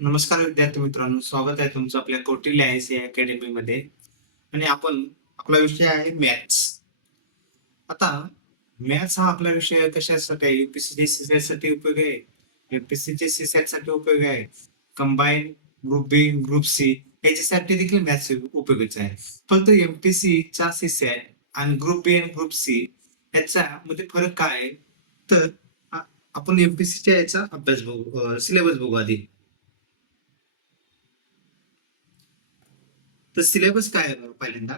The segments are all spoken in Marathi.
नमस्कार विद्यार्थी मित्रांनो, स्वागत आहे तुमचं आपल्या कौटिल्य आय अकॅडमी मध्ये. आणि आपला विषय आहे मॅथ्स. आता मॅथ्स हा आपला विषय कशासाठी आहे? युपीएससी सी साठी उपयोगी आहे, एमपीएससी सी साठी उपयोगी आहे, कंबाईन ग्रुप बी ग्रुप सी याच्यासाठी देखील मॅथ्स उपयोगीचा आहे. फक्त एमपीएससी चा सी सॅट आणि ग्रुप बी आणि ग्रुप सी याचा मध्ये फरक काय आहे? तर आपण एमपीएससी च्या याचा अभ्यास बघू, सिलेबस बघू आधी. तर सिलेबस काय आहे पहिल्यांदा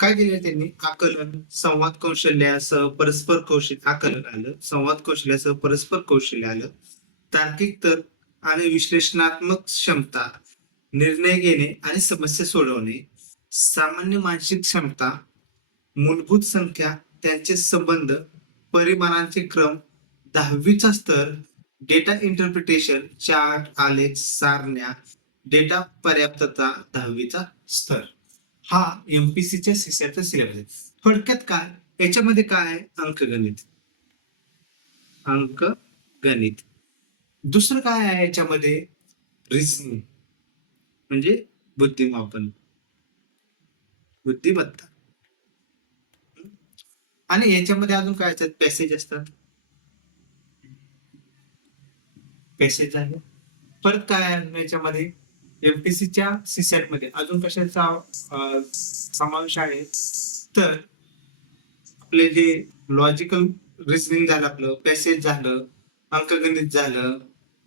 काय केलं त्यांनी? आकलन, संवाद कौशल्यासह परस्पर कौशल्य आकलन आलं, संवाद कौशल्यासह परस्पर कौशल्य आलं, तार्किक तर्क आणि विश्लेषणात्मक क्षमता, निर्णय घेणे आणि समस्या सोडवणे, सामान्य मानसिक क्षमता, मूलभूत संख्या, त्यांचे संबंध, परिमाणांचे क्रम, 10वीचा स्तर, डेटा इंटरप्रिटेशन, चार्ट, आलेख, सारण्या, डेटा पर्याप्तता, 10वीचा स्तर. हा एमपीसीच्या सीसॅटचा सिलेबस आहे. थोडक्यात काय याच्यामध्ये काय आहे? अंकगणित. दुसरं काय आहे याच्यामध्ये? रिझनिंग म्हणजे बुद्धिमापन, बुद्धिमत्ता. आणि याच्यामध्ये अजून काय असतात? पॅसेज असतात, पॅसेज आहे. परत काय आहे याच्यामध्ये? एमपीसीच्या सीसॅट मध्ये अजून कशाचा समावेश आहे? तर आपले जे लॉजिकल रिझनिंग झालं, आपलं पॅसेज झालं, अंकगणित झालं,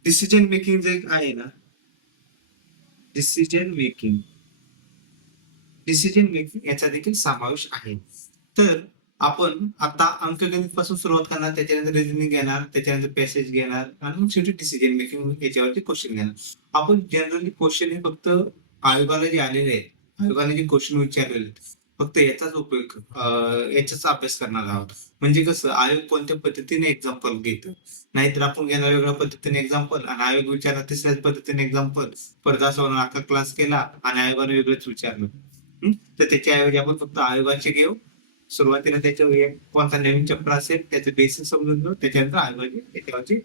डिसिजन मेकिंग जे आहे ना, डिसिजन मेकिंग याचा देखील समावेश आहे. तर आपण आता अंकगणित पासून सुरुवात करणार, त्याच्यानंतर रिझनिंग घेणार, त्याच्यानंतर पॅसेज घेणार आणि मग शेवटी डिसिजन मेकिंग याच्यावरती क्वेश्चन घेणार. आपण जनरली क्वेश्चन हे फक्त आयोगाला जे आलेले आहेत, आयोगाने जे क्वेश्चन विचारलेले आहेत, फक्त याचाच उपयोग याचाच अभ्यास करणार आहोत. म्हणजे कसं, आयोग कोणत्या पद्धतीने एक्झाम्पल घेतं, नाहीतर आपण घेणार वेगळ्या पद्धतीने एक्झाम्पल आणि आयोग विचारणार तिसऱ्याच पद्धतीने एक्झाम्पल. परत असं होणार अख्खा क्लास केला आणि आयोगाने वेगळंच विचारलं. तर त्याच्याऐवजी आपण फक्त आयोगाचे घेऊ. सुरुवातीला त्याच्यावर एक कोणता नवीन चॅप्टर असेल त्याचे बेसिस समजून घेऊ, त्याच्यानंतर आयोगाचे त्याच्यावरचे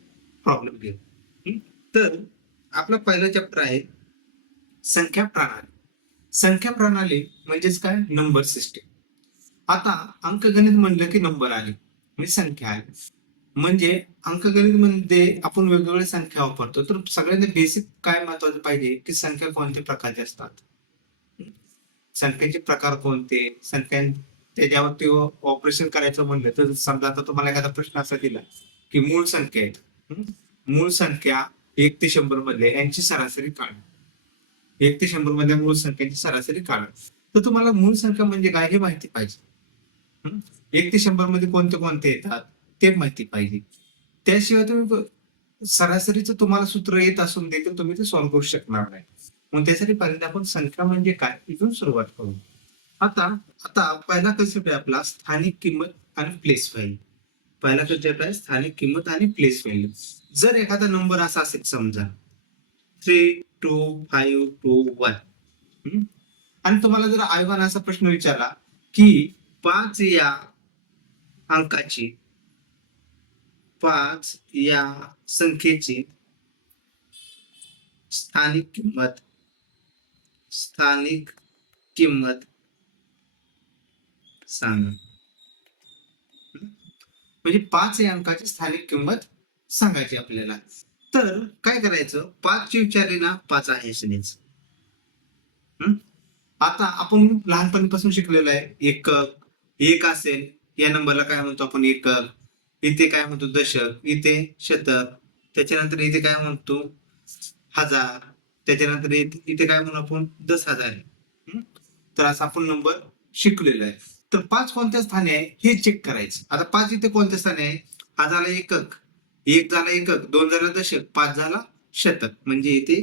प्रॉब्लेम घेऊ. तर आपला पहिला चॅप्टर आहे संख्या प्रणाली. संख्या प्रणाली म्हणजेच काय? Number system. आता अंकगणित म्हणलं की नंबर आले म्हणजे संख्या आली. म्हणजे अंकगणित मध्ये आपण वेगवेगळ्या संख्या वापरतो. तर सगळ्यांना बेसिक काय महत्वाचं पाहिजे की संख्या कोणत्या प्रकारच्या असतात, संख्येचे प्रकार कोणते, संख्या त्याच्यावरती ऑपरेशन करायचं म्हणलं तर समजा आता तुम्हाला एखादा प्रश्न असा दिला की मूळ संख्या आहेत, मूळ संख्या 1 ते 100 मध्ये यांची सरासरी काढा. 1 ते 100 मध्ये मूळ संख्येची सरासरी काढा. तर तुम्हाला मूळ संख्या म्हणजे काय हे माहिती पाहिजे. 1 ते 100 मध्ये कोणते कोणते येतात ते माहिती पाहिजे. त्याशिवाय तुम्ही सरासरीचं तुम्हाला सूत्र येत असून देखील तुम्ही ते सॉल्व्ह करू शकणार नाही. मग त्यासाठी पहिल्यांदा आपण संख्या म्हणजे काय इथून सुरुवात करू. आता आता पहिला कन्सेप्ट आहे आपला स्थानिक किंमत आणि प्लेस व्हॅल्यू. पहिला कन्सेप्ट आहे स्थानिक किंमत आणि प्लेस व्हॅल्यू. जर एखादा नंबर असा असेल समजा 3, 2, 5, 2, 1 आणि तुम्हाला जर आयोगाने असा प्रश्न विचारला की 5 या अंकाची, 5 या संख्येची स्थानिक किंमत सांगा. म्हणजे 5 या अंकाची स्थानिक किंमत सांगायची आपल्याला. तर काय करायचं? 5 ची विचारली ना, 5 आहे श्रेणीच. आता आपण लहानपणीपासून शिकलेलो आहे एकक. एक असेल या नंबरला काय म्हणतो आपण? एकक. इथे काय म्हणतो? दशक. इथे शतक. त्याच्यानंतर इथे काय म्हणतो? हजार. त्याच्यानंतर इथे काय म्हणू आपण? 10,000. तर असं आपण नंबर शिकलेलो आहे. तर 5 कोणत्या स्थानी आहे हे चेक करायचं. आता 5 इथे कोणत्या स्थानी आहे? हा झाला एकक, 1 झाला एकक, 2 झाला दशक, 5 झाला शतक. म्हणजे इथे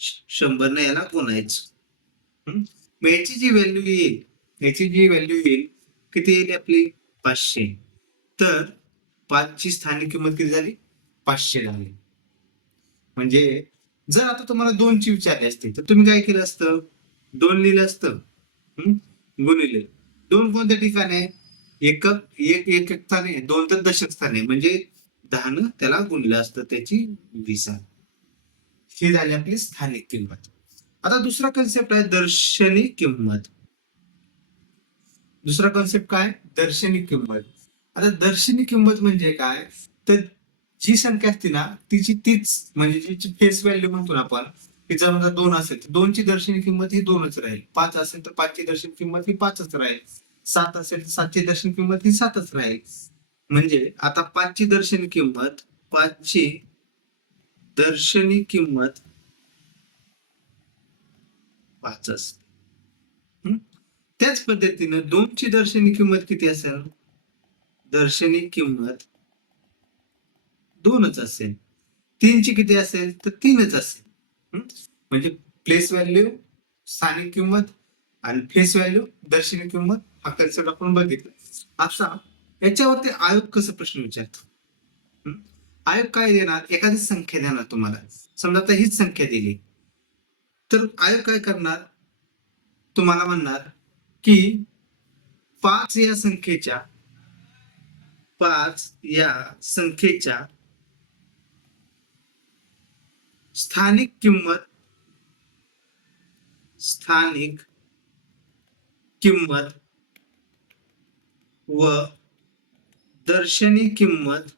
100 ने याला गुणायचं. मग याची जी व्हॅल्यू येईल, किती येईल आपली? 500. तर 5 ची स्थानिक किंमत किती झाली? 500 झाली. म्हणजे जर आता तुम्हाला 2 ची विचारली असते तर तुम्ही काय केलं असतं? 2 लिहिलं असतं, गुणिले 2 कोणत्या ठिकाणी आहे? एकक, एकक स्थानी, 2 तर दशक स्थानी, म्हणजे 10 त्याला गुणलं असतं, त्याची 20 आहे. ही झाली आपली स्थानिक किंमत. आता दुसरा कन्सेप्ट आहे दर्शनी किंमत. दुसरा कन्सेप्ट काय? दर्शनी किंमत. आता दर्शनी किंमत म्हणजे काय? तर जी संख्या असते ना तिची तीच म्हणजे जिची फेस व्हॅल्यू म्हणतो ना आपण, की समजा 2 असेल तर 2 ची दर्शनी किंमत ही 2च राहील. 5 असेल तर 5 ची दर्शनी किंमत ही 5च राहील. 7 असेल तर 7 ची दर्शनी किंमत ही 7च राहील. म्हणजे आता 5 ची दर्शनी किंमत 5 ची दर्शनी किंमत 5 असते. त्याच पद्धतीनं 2 ची दर्शनी किंमत किती असेल? दर्शनी किंमत 2च असेल. 3 ची किती असेल? तर 3च असेल. म्हणजे प्लेस व्हॅल्यू स्थानिक किंमत आणि फेस व्हॅल्यू दर्शनी किंमत हा कन्सेप्ट आपण बघितला. आता याच्यावरती आयोग कसं प्रश्न विचारतो? आयोग काय देणार? एखादी संख्या देणार तुम्हाला. समजा आता हीच संख्या दिली तर आयोग काय करणार? तुम्हाला म्हणणार की 5 या संख्येच्या 5 या संख्येच्या स्थानिक किंमत व दर्शनी किंमत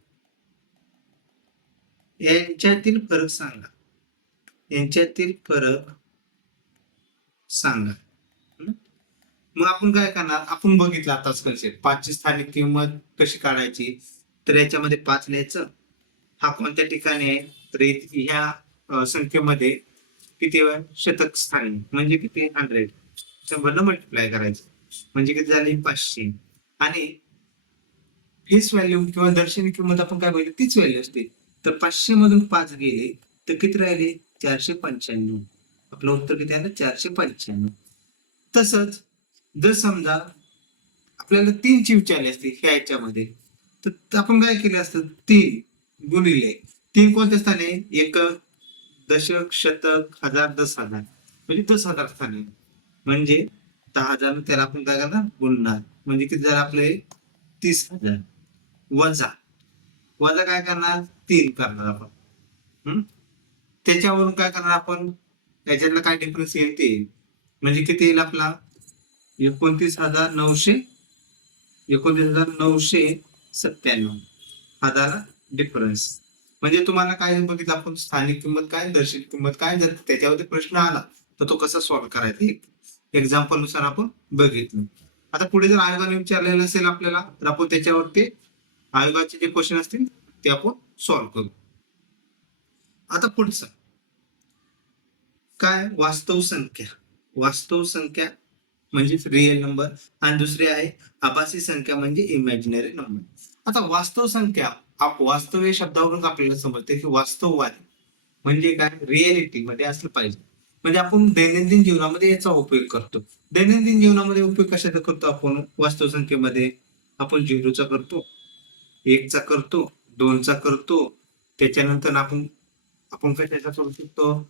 यांच्यातील फरक सांगा. मग आपण काय करणार? आपण बघितलं आताच कन्सेप्ट. 5 ची स्थानिक किंमत कशी काढायची? तर याच्यामध्ये 5 लिहायचं. हा कोणत्या ठिकाणी आहे? तर ह्या संख्येमध्ये किती शतक स्थानी म्हणजे किती? 100. 100 न मल्टिप्लाय करायचं म्हणजे किती झाली? 500. आणि फेस व्हॅल्यू किंवा दर्शनी किंमत आपण काय बघितली? तीच व्हॅल्यू असते. तर 500 मधून 5 गेले तर किती राहिले? 495. आपलं उत्तर किती आलं? 495. तसंच जर समजा आपल्याला 3 ची विचारली असते ह्या याच्यामध्ये तर आपण काय केलं असतं? 3 गुणिले 3 कोणत्या स्थानी? एकक, दशक, शतक, हजार, 10,000 म्हणजे 10,000 स्थानी. म्हणजे 10,000 त्याला आपण काय करणार? गुणणार. म्हणजे किती झालं आपले? 30,000. वजा वजा काय करणार? 3 करणार आपण. त्याच्यावरून काय करणार आपण? त्याच्यातला काय डिफरन्स येईल ते म्हणजे किती येईल आपला? 29,997 हा झाला डिफरन्स. म्हणजे तुम्हाला काय बघितलं आपण? स्थानिक किंमत काय, दर्शनी किंमत काय, जर त्याच्यावरती प्रश्न आला तर तो कसा सॉल्व्ह करायचा एक्झाम्पल नुसार आपण बघितलं. आता पुढे जर आयोगाने विचारलेलं असेल आपल्याला तर आपण त्याच्यावरती आयोगाचे जे क्वेश्चन असतील ते आपण सॉल्व्ह करू. आता पुढचं काय? वास्तव संख्या म्हणजे रिअल नंबर आणि दुसरी आहे आभासी संख्या म्हणजे इमॅजिनरी नंबर. आता वास्तव संख्या, वास्तव या शब्दावरून आपल्याला समजते की वास्तववादी म्हणजे काय? रिअलिटी मध्ये असलं पाहिजे. म्हणजे आपण दैनंदिन जीवनामध्ये याचा उपयोग करतो. दैनंदिन जीवनामध्ये उपयोग कशाचा करतो आपण? वास्तव संख्येमध्ये आपण 0चा करतो, 1चा करतो, 2चा करतो. त्याच्यानंतर आपण आपण कशाचा करू शकतो?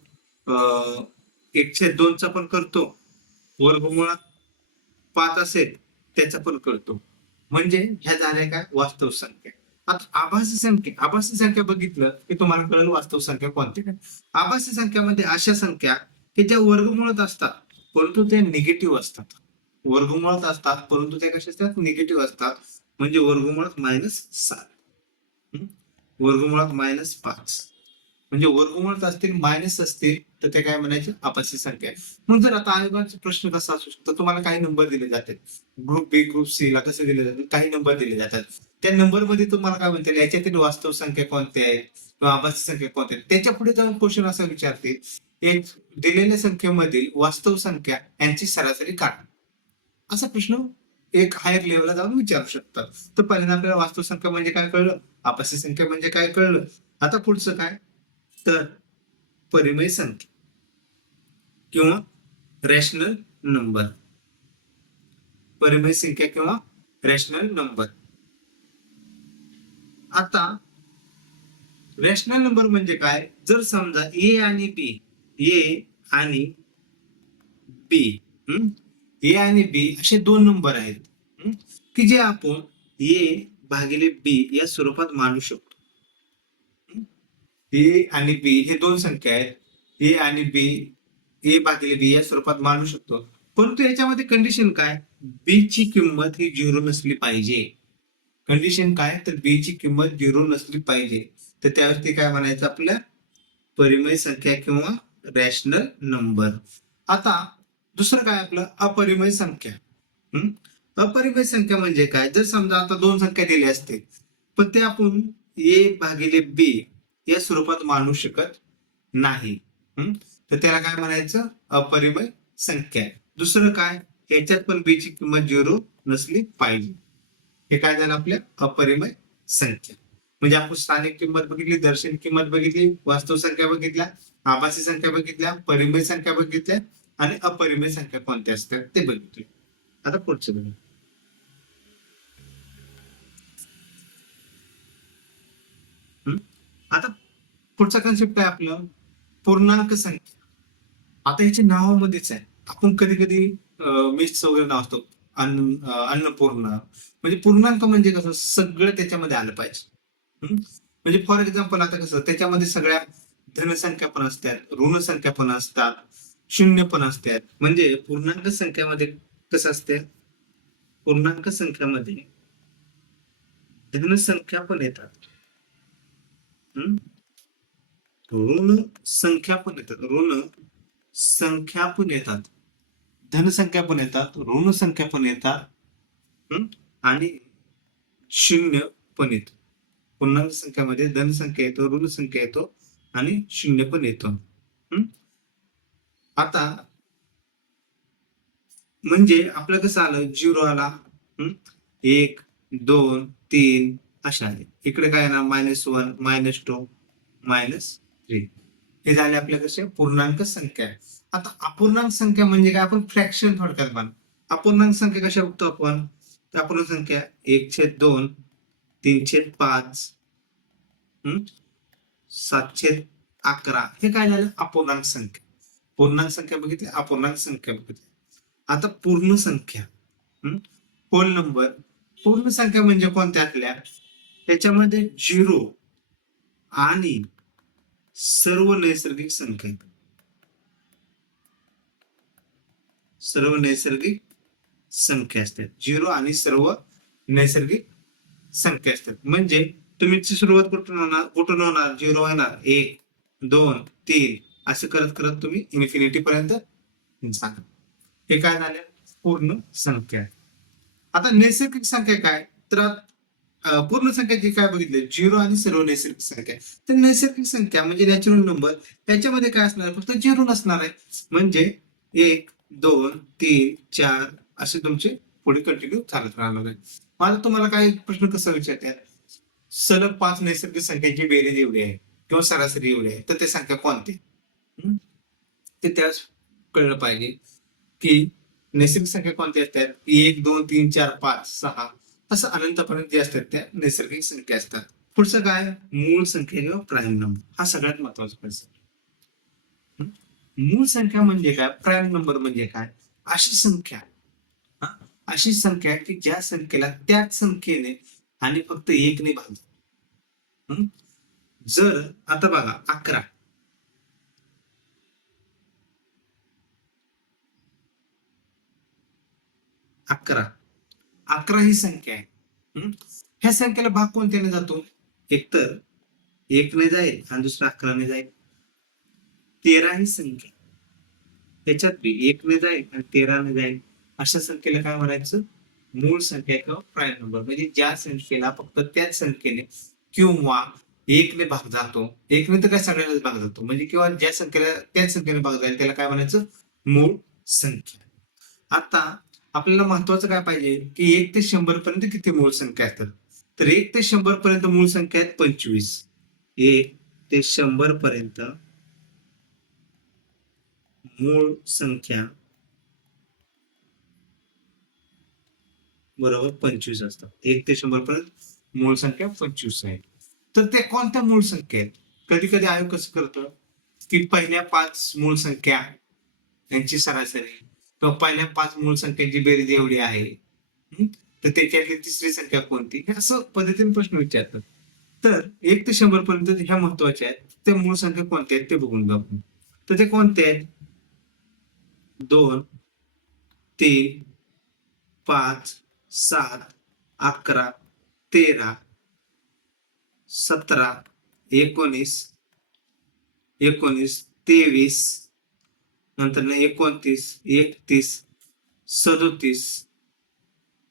1/2चा पण करतो. वर्गमुळात 5 असेल त्याचा पण करतो. म्हणजे ह्या झाल्या काय? वास्तव संख्या. आता आभासी संख्या बघितलं की तुम्हाला कळेल वास्तव संख्या कोणत्या काय. आभासी संख्यामध्ये अशा संख्या की ज्या वर्गमुळात असतात परंतु ते निगेटिव्ह असतात. वर्गमुळात असतात परंतु त्या कशा असतात? निगेटिव्ह असतात. म्हणजे वर्गमुळात -7, वर्गमुळात -5. म्हणजे वर्गमुळात असतील मायनस असतील तर ते काय म्हणायचे? आभासी संख्या. मग जर आता आयोगाचा प्रश्न कसा असू शकतो? तुम्हाला काही नंबर दिले जातात. ग्रुप बी, ग्रुप सी ला कसे दिले जातात? काही नंबर दिले जातात. त्या नंबर मध्ये तुम्हाला काय म्हणतील? याच्यातील वास्तव संख्या कोणत्या आहेत किंवा आभासी संख्या कोणत्या आहेत? त्याच्या पुढे जाऊन क्वेश्चन असा विचारते, एक दिलेल्या संख्येमधील वास्तव संख्या यांची सरासरी काढा. असा प्रश्न एक हायर लेवलला जाऊन विचारू शकतात. तर पहिल्यांदा आपल्याला वास्तव संख्या म्हणजे काय कळलं, आभासी संख्या म्हणजे काय कळलं. आता पुढचं काय? तर परिमेय संख्या किंवा रॅशनल नंबर. परिमेय संख्या किंवा रॅशनल नंबर. आता रॅशनल नंबर म्हणजे काय? जर समजा ए आणि बी असे दोन नंबर आहेत की जे आपण ए भागिले बी या स्वरूपात मांडू शकतो. ए आणि बी हे दोन संख्या आहेत. ए आणि बी, ए भागिले बी या स्वरूपात मांडू शकतो. परंतु याच्यामध्ये कंडिशन काय, बी ची किंमत ही 0 नसली पाहिजे. कंडिशन काय, तर बी ची किंमत 0 नसली पाहिजे. तर त्यावरती काय म्हणायचं आपल्या, परिमेय संख्या किंवा रॅशनल नंबर. आता दुसरं काय आपलं, अपरिमेय संख्या. अपरिमेय संख्या म्हणजे काय, जर समजा आता दोन संख्या दिल्या असतील पण ते आपण ए भागिले बी या स्वरूपात मांडू शकत नाही, तर त्याला काय म्हणायचं, अपरिमेय संख्या. दुसरं काय, याच्यात पण बी ची किंमत 0 नसली पाहिजे. हे काय झालं आपल्या अपरिमेय संख्या. म्हणजे आपण स्थानिक किंमत बघितली, दर्शन किंमत बघितली, वास्तव संख्या बघितल्या, आभासी संख्या बघितल्या, परिमेय संख्या बघितल्या आणि अपरिमेय संख्या कोणत्या असतात ते बघितले. आता पुढचं बघू. आता पुढचा कन्सेप्ट आहे आपलं पूर्णांक संख्या. आता याच्या नावामध्येच आहे, आपण कधी कधी मिक्स वगैरे नाव असतो, अन्नपूर्ण, म्हणजे पूर्णांक म्हणजे कसं सगळं त्याच्यामध्ये आलं पाहिजे. म्हणजे फॉर एक्झाम्पल आता कसं त्याच्यामध्ये सगळ्या धनसंख्या पण असतात, ऋण संख्या पण असतात, शून्य पण असतात. म्हणजे पूर्णांक संख्यामध्ये कसं असते, पूर्णांक संख्यामध्ये धनसंख्या पण येतात, ऋण संख्या पण येतात, ऋण संख्या पण येतात, धनसंख्या पण येतात, ऋण संख्या पण येतात आणि शून्य पण येतो. पूर्णांक संख्यामध्ये धनसंख्या येतो, ऋण संख्या येतो आणि शून्य पण येतो. आता म्हणजे आपलं कसं आलं, 0 आला, 1 2 3 अशा आहे. इकडे काय ना -1 -2 -3, हे झाले आपल्या कसे पूर्णांक संख्या. आता अपूर्णांक संख्या म्हणजे काय, आपण फ्रॅक्शन थोडक्यात मान. अपूर्णांक संख्या कशा बघतो आपण, तर अपूर्णांक संख्या 1/2, 3/5, 7/11, हे काय झालं अपूर्णांक संख्या. पूर्णांक संख्या बघितली, अपूर्णांक संख्या बघितली. आता पूर्ण संख्या, होल नंबर. पूर्ण संख्या म्हणजे कोणत्यातल्या, त्याच्यामध्ये 0 आणि सर्व नैसर्गिक संख्या, सर्व नैसर्गिक संख्या असतात. 0 आणि सर्व नैसर्गिक संख्या असतात. म्हणजे तुम्ही सुरुवात कुठून होणार, 0 येणार, 1 2 3 असं करत करत तुम्ही इन्फिनिटी पर्यंत जाणार. हे काय झाले पूर्ण संख्या. आता नैसर्गिक संख्या काय, तर पूर्ण संख्याची काय बघितले, 0 आणि सर्व नैसर्गिक संख्या. तर नैसर्गिक संख्या म्हणजे नॅचरल नंबर, त्याच्यामध्ये काय असणार आहे, फक्त 0 नसणार आहे. म्हणजे 1 2 3 4 असे तुमचे पुढे कंटिन्यू चालत राहणार आहे. आता तुम्हाला काय प्रश्न कसा विचारतात, सलग 5 नैसर्गिक संख्यांची बेरीज एवढी आहे किंवा सरासरी एवढी आहे, तर ते संख्या कोणती, ते त्यास कळलं पाहिजे की नैसर्गिक संख्या कोणत्या असतात, 1 2 3 4 5 6 असं अनंतपर्यंत जे असतात त्या नैसर्गिक संख्या असतात. पुढचं काय, मूळ संख्या किंवा प्राईम नंबर, हा सगळ्यात महत्वाचा कन्सेप्ट. मूळ संख्या म्हणजे काय, प्राईम नंबर म्हणजे काय, अशी संख्या, अशी संख्या की ज्या संख्येला त्याच संख्येने आणि फक्त 1 ने भागतो. जर आता बघा 11, 11 ही संख्या आहे. ह्या संख्येला भाग कोणत्याने जातो, एक तर 1 ने जाईल आणि दुसरा 11 ने जाईल. 13 ही संख्या, त्याच्यात बी 1 ने जाईल आणि 13 ने जाईल. अशा संख्येला काय म्हणायचं, मूळ संख्या किंवा प्राईम नंबर. म्हणजे ज्या संख्येला फक्त त्याच संख्येने किंवा 1 ने भाग जातो, 1 ने तर काय सगळ्यालाच भाग जातो, म्हणजे किंवा ज्या संख्येला त्याच संख्येने भाग जाईल त्याला काय म्हणायचं, मूळ संख्या. आता आपल्याला महत्वाचं काय पाहिजे की 1 ते 100 पर्यंत किती मूळ संख्या असतात, तर 1 ते 100 पर्यंत मूळ संख्या आहेत 25. 1 ते 100 पर्यंत मूळ संख्या बरोबर 25 असतात. 1 ते 100 पर्यंत मूळ संख्या 25 आहे. तर ते कोणत्या मूळ संख्या आहेत, कधी कधी आयोग कसं करतं की पहिल्या 5 मूळ संख्या यांची सरासरी किंवा पहिल्या 5 मूळ संख्यांची बेरीज एवढी आहे, तर त्याच्यातली तिसरी संख्या कोणती, असं पद्धतीने प्रश्न विचारतात. तर 1 ते 100 पर्यंत ह्या महत्वाच्या आहेत, त्या मूळ संख्या कोणत्या आहेत ते बघून घेऊ. तर ते कोणते आहेत? 2, 3, 5, 7, 11, 13, 17, 19, 23, नंतर 29, 31, 37,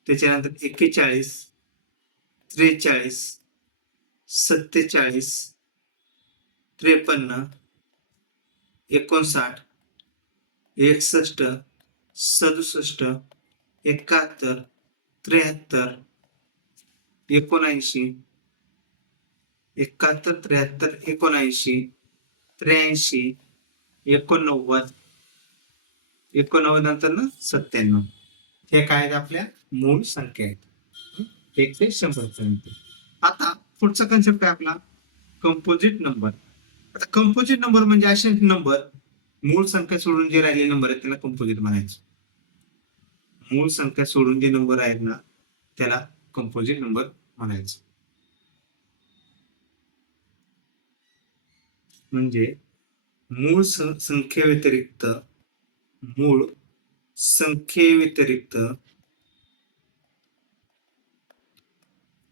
त्याच्यानंतर 41, 43, 47, 53, 59, 61, 67, 71, 73, 79, 71, 73, 79, 83, 89, 89 नंतर 97. हे काय आहेत? आपल्या मूळ संख्या आहेत. 1 ते 100 पर्यंत. आता पुढचा कन्सेप्ट काय आपला? Composite number. आता कंपोजिट नंबर म्हणजे असे नंबर, मूळ संख्या सोडून जे राहिलेले नंबर आहेत त्याला कंपोजिट म्हणायचं. मूळ संख्या सोडून जे नंबर आहेत ना त्याला कंपोजिट नंबर म्हणायचं. म्हणजे मूळ संख्येव्यतिरिक्त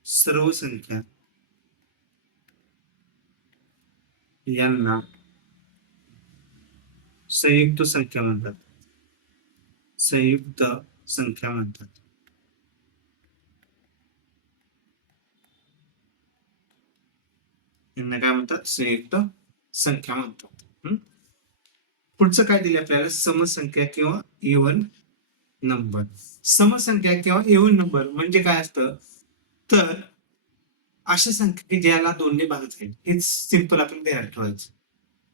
सर्व संख्या यांना संयुक्त संख्या म्हणतात. संयुक्त संख्या म्हणतात. यांना काय म्हणतात? संयुक्त संख्या म्हणतात. पुढचं काय दिले आपल्याला? समसंख्या किंवा इव्हन नंबर. समसंख्या किंवा इव्हन नंबर म्हणजे काय असतं? तर अशा संख्या की ज्याला 2 ने भागत आहे, हेच सिंपल आपण ध्यानात ठेवायचं.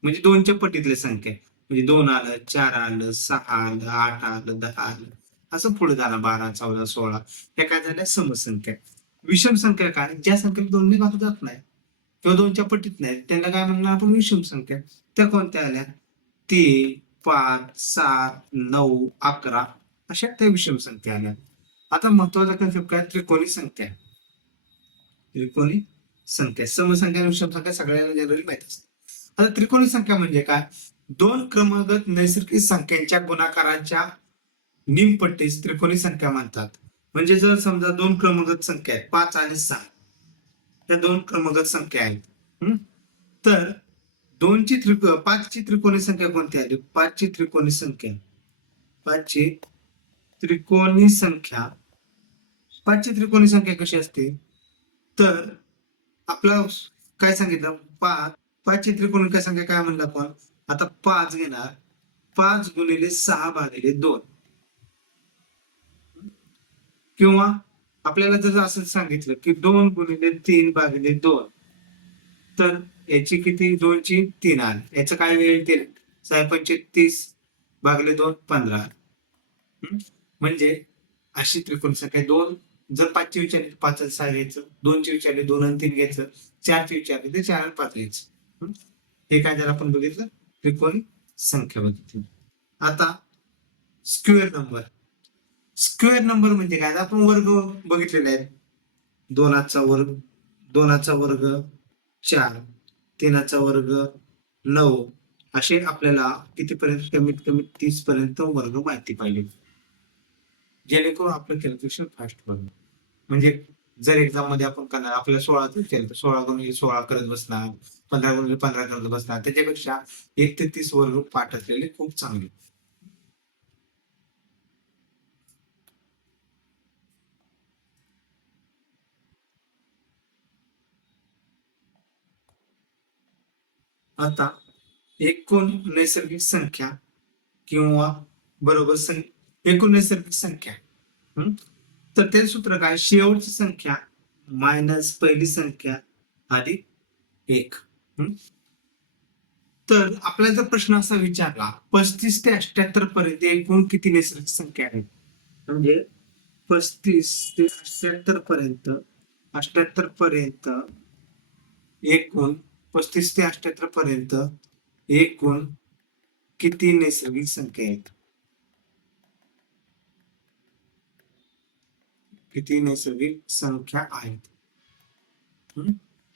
म्हणजे 2च्या पटीतल्या संख्या, म्हणजे 2 आलं, 4 आलं, 6 आलं, 8 आलं, 10 आलं, असं पुढे झालं 12, 14, 16. ह्या काय झाल्या? समसंख्या. विषम संख्या काय? ज्या संख्येला 2 ने भाग जात नाही किंवा 2च्या पटीत नाही त्यांना काय म्हणणार आपण? विषम संख्या. त्या कोणत्या आल्या? 3, 5, 7, 9, 11 अशा त्या विषम संख्या आल्या. आता महत्वाचा कन्सेप्ट काय? त्रिकोणी संख्या. त्रिकोणी संख्या. समसंख्या आणि विषम संख्या सगळ्यांना जनरली माहित असते. आता त्रिकोणी संख्या म्हणजे काय? 2 क्रमागत नैसर्गिक संख्यांच्या गुणाकाराच्या निमपट्टीस त्रिकोणी संख्या म्हणतात. म्हणजे जर समजा 2 क्रमागत संख्या आहेत, 5 आणि 6, त्या 2 क्रमागत संख्या आहेत. तर 5 ची त्रिकोणी संख्या कोणती आली? 5 ची त्रिकोणी संख्या 5 ची त्रिकोणी संख्या कशी असते? तर आपला काय सांगितलं? 5 ची त्रिकोणी संख्या काय म्हणलं आपण? आता 5 घेणार, 5 गुणिले 6 भागिले 2, किंवा आपल्याला जर असं सांगितलं की 2 गुणिले 3 भागिले 2, तर याची किती? 2 ची 3 आली. याचं काय वेळ येईल? 6 30 भागिले 2 15. म्हणजे अशी त्रिकोणी संख्या 2. जर 5 ची विचारली 5 आणि 6 घ्यायचं, 2 ची विचारली 2 आणि 3 घ्यायचं, 4 ची विचारली तर 4 आणि 5 घ्यायचं. हे काय जर आपण बघितलं? त्रिकोणी संख्या बघितली. आता स्क्वेअर नंबर. स्क्वेअर नंबर म्हणजे काय? आपण वर्ग बघितलेले आहेत. 2चा वर्ग 4, 3चा वर्ग 9, असे आपल्याला कितीपर्यंत? कमीत कमी 30 पर्यंत वर्ग माहिती पाहिजे, जेणेकरून आपलं कॅल्क्युलेशन फास्ट होईल. म्हणजे जर एक्झाम मध्ये आपण करणार, आपल्याला 16 विचारलं तर 16 गुणिले 16 करत बसणार, 15 गुणिले 15 करत बसणार, त्याच्यापेक्षा 1 ते 30 वर्ग पाठ असलेले खूप चांगले. आता एकूण नैसर्गिक संख्या किंवा बरोबर एकूण नैसर्गिक संख्या, तर ते सूत्र काय? शेवटची संख्या मायनस पहिली संख्या अधिक 1. तर आपल्याला जर प्रश्न असा विचारला 35 ते 78 पर्यंत एकूण किती नैसर्गिक संख्या आहेत? म्हणजे 35 ते 78 पर्यंत एकूण 35 ते 78 पर्यंत एकूण किती नैसर्गिक संख्या आहेत? किती नैसर्गिक संख्या आहेत?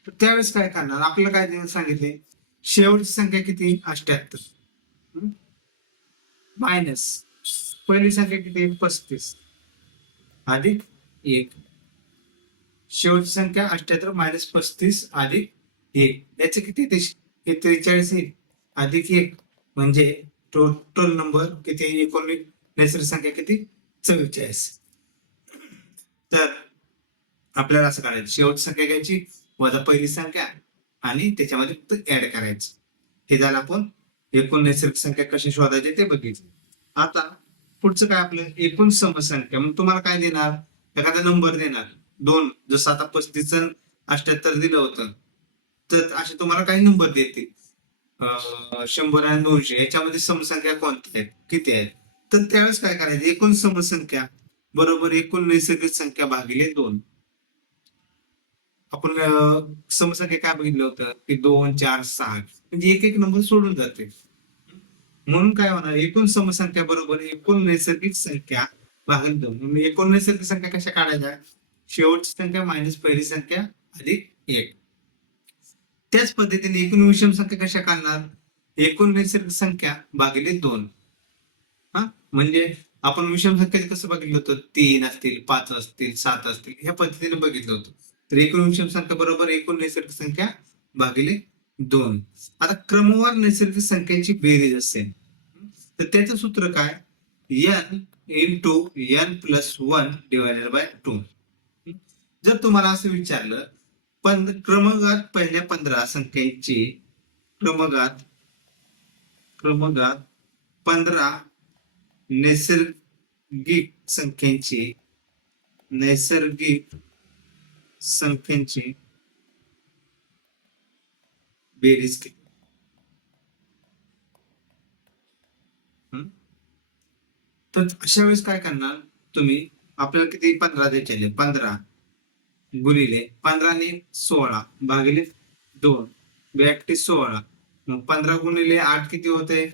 तर त्यावेळेस काय करणार? आपल्याला काय सांगितले? शेवटची संख्या किती? 78. मायनस पहिली संख्या किती आहे? 35 अधिक 1. शेवटची संख्या 78 मायनस 35 अधिक 1. याचे किती येते? हे 43 येईल अधिक 1 म्हणजे टोटल नंबर किती? एकूण नैसर्गिक संख्या किती? 44. तर आपल्याला असं करायचं, शेवटची संख्या घ्यायची वजा पहिली संख्या आणि त्याच्यामध्ये फक्त ऍड करायचं. हे झालं. आपण एकूण नैसर्गिक संख्या कशी शोधायची ते बघितलं. आता पुढचं काय आपलं? एकूण समसंख्या. मग तुम्हाला काय देणार? एखादा नंबर देणार 2. जसं आता 35 आणि 78 दिलं होतं, तर असे तुम्हाला काही नंबर देतील 100 आणि 200. याच्यामध्ये समसंख्या कोणत्या आहेत, किती आहेत? तर त्यावेळेस काय करायचं? एकूण समसंख्या बरोबर एकूण नैसर्गिक संख्या भागिले 2. आपण समसंख्या काय बघितलं होतं की 2, 4, 6 म्हणजे एक एक नंबर सोडून जाते. म्हणून काय होणार? एकूण समसंख्या बरोबर एकूण नैसर्गिक संख्या भागिले 2. म्हणून एकूण नैसर्गिक संख्या कशा काढायच्या? शेवटची संख्या मायनस पहिली संख्या अधिक 1. त्याच पद्धतीने एकूण विषम संख्या कशा काढणार? एकूण नैसर्गिक संख्या भागिले 2. हा म्हणजे आपण विषम संख्या कसं बघितलं होतं? 3 असतील, 5 असतील, 7 असतील, ह्या पद्धतीने बघितलं होतं. तर एकूण विषम संख्या बरोबर एकूण नैसर्गिक संख्या भागिले 2. आता क्रमवार नैसर्गिक संख्यांची बेरीज असेल तर त्याचं सूत्र काय? n into n plus 1 divided by 2. जर तुम्हाला असं विचारलं पण क्रमगात पहिल्या 15 संख्यांची क्रमगात 15 नैसर्गिक संख्यांची बेरीज किती? तर अशा वेळेस काय करणार तुम्ही? आपल्याला किती 15 द्यायचे? 15 गुणिले 15 ने 16 भागिले 2 बॅक 16. मग 15 गुणिले 8 किती होते?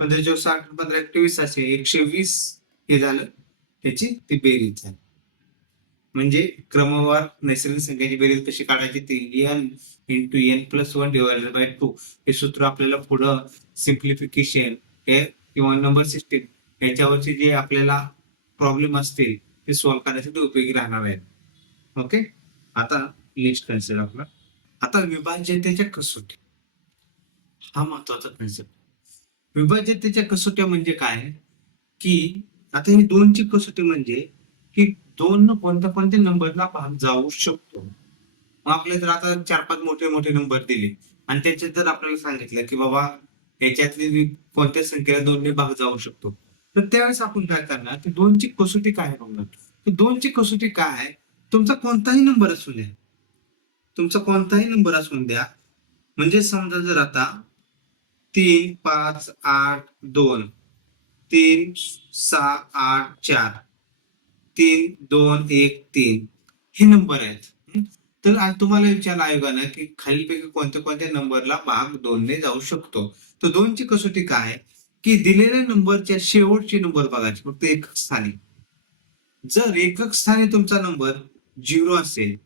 15 × 60 15 × 20 असे 120. हे झालं त्याची ती बेरीज झाली. म्हणजे क्रमवार नैसर्गिक संख्येची बेरीज कशी काढायची? ती n into n plus 1 divided by 2. हे सूत्र आपल्याला पुढं सिम्प्लिफिकेशन किंवा नंबर सिस्टीम याच्यावरचे जे आपल्याला प्रॉब्लेम असतील ते सॉल्व्ह करण्यासाठी उपयोगी राहणार आहेत. ओके. आता नेक्स्ट कन्सेप्ट आपला आता विभाज्यतेच्या कसोटी. हा महत्वाचा कन्सेप्ट. विभाज्यतेच्या कसोट्या म्हणजे काय? की आता ही 2ची कसोटी म्हणजे की 2 कोणत्या कोणत्या नंबरला भाग जाऊ शकतो. मग आपल्याला जर आता 4-5 मोठे मोठे नंबर दिले आणि त्याच्यात जर आपल्याला सांगितलं की बाबा याच्यातली कोणत्या संख्येला 2 ने भाग जाऊ शकतो, तर त्यावेळेस आपण काय करणार? की 2ची कसोटी काय बघणार. की 2ची कसोटी काय? तुमचा कोणताही नंबर असू द्या, तुमचा कोणताही नंबर असून द्या. म्हणजे समजा जर आता 3, 5, 8, 2, 3, 6, 8, 4, 3, 2, 1, 3 हे नंबर आहेत. तर आज तुम्हाला विचारलं आयोगानं की खालीलपैकी कोणत्या कोणत्या नंबरला भाग 2 ने जाऊ शकतो. तर 2ची कसोटी काय? की दिलेल्या नंबरच्या शेवटची नंबर बघायची फक्त एकक स्थानी. जर एकक स्थानी तुमचा नंबर 0 असेल,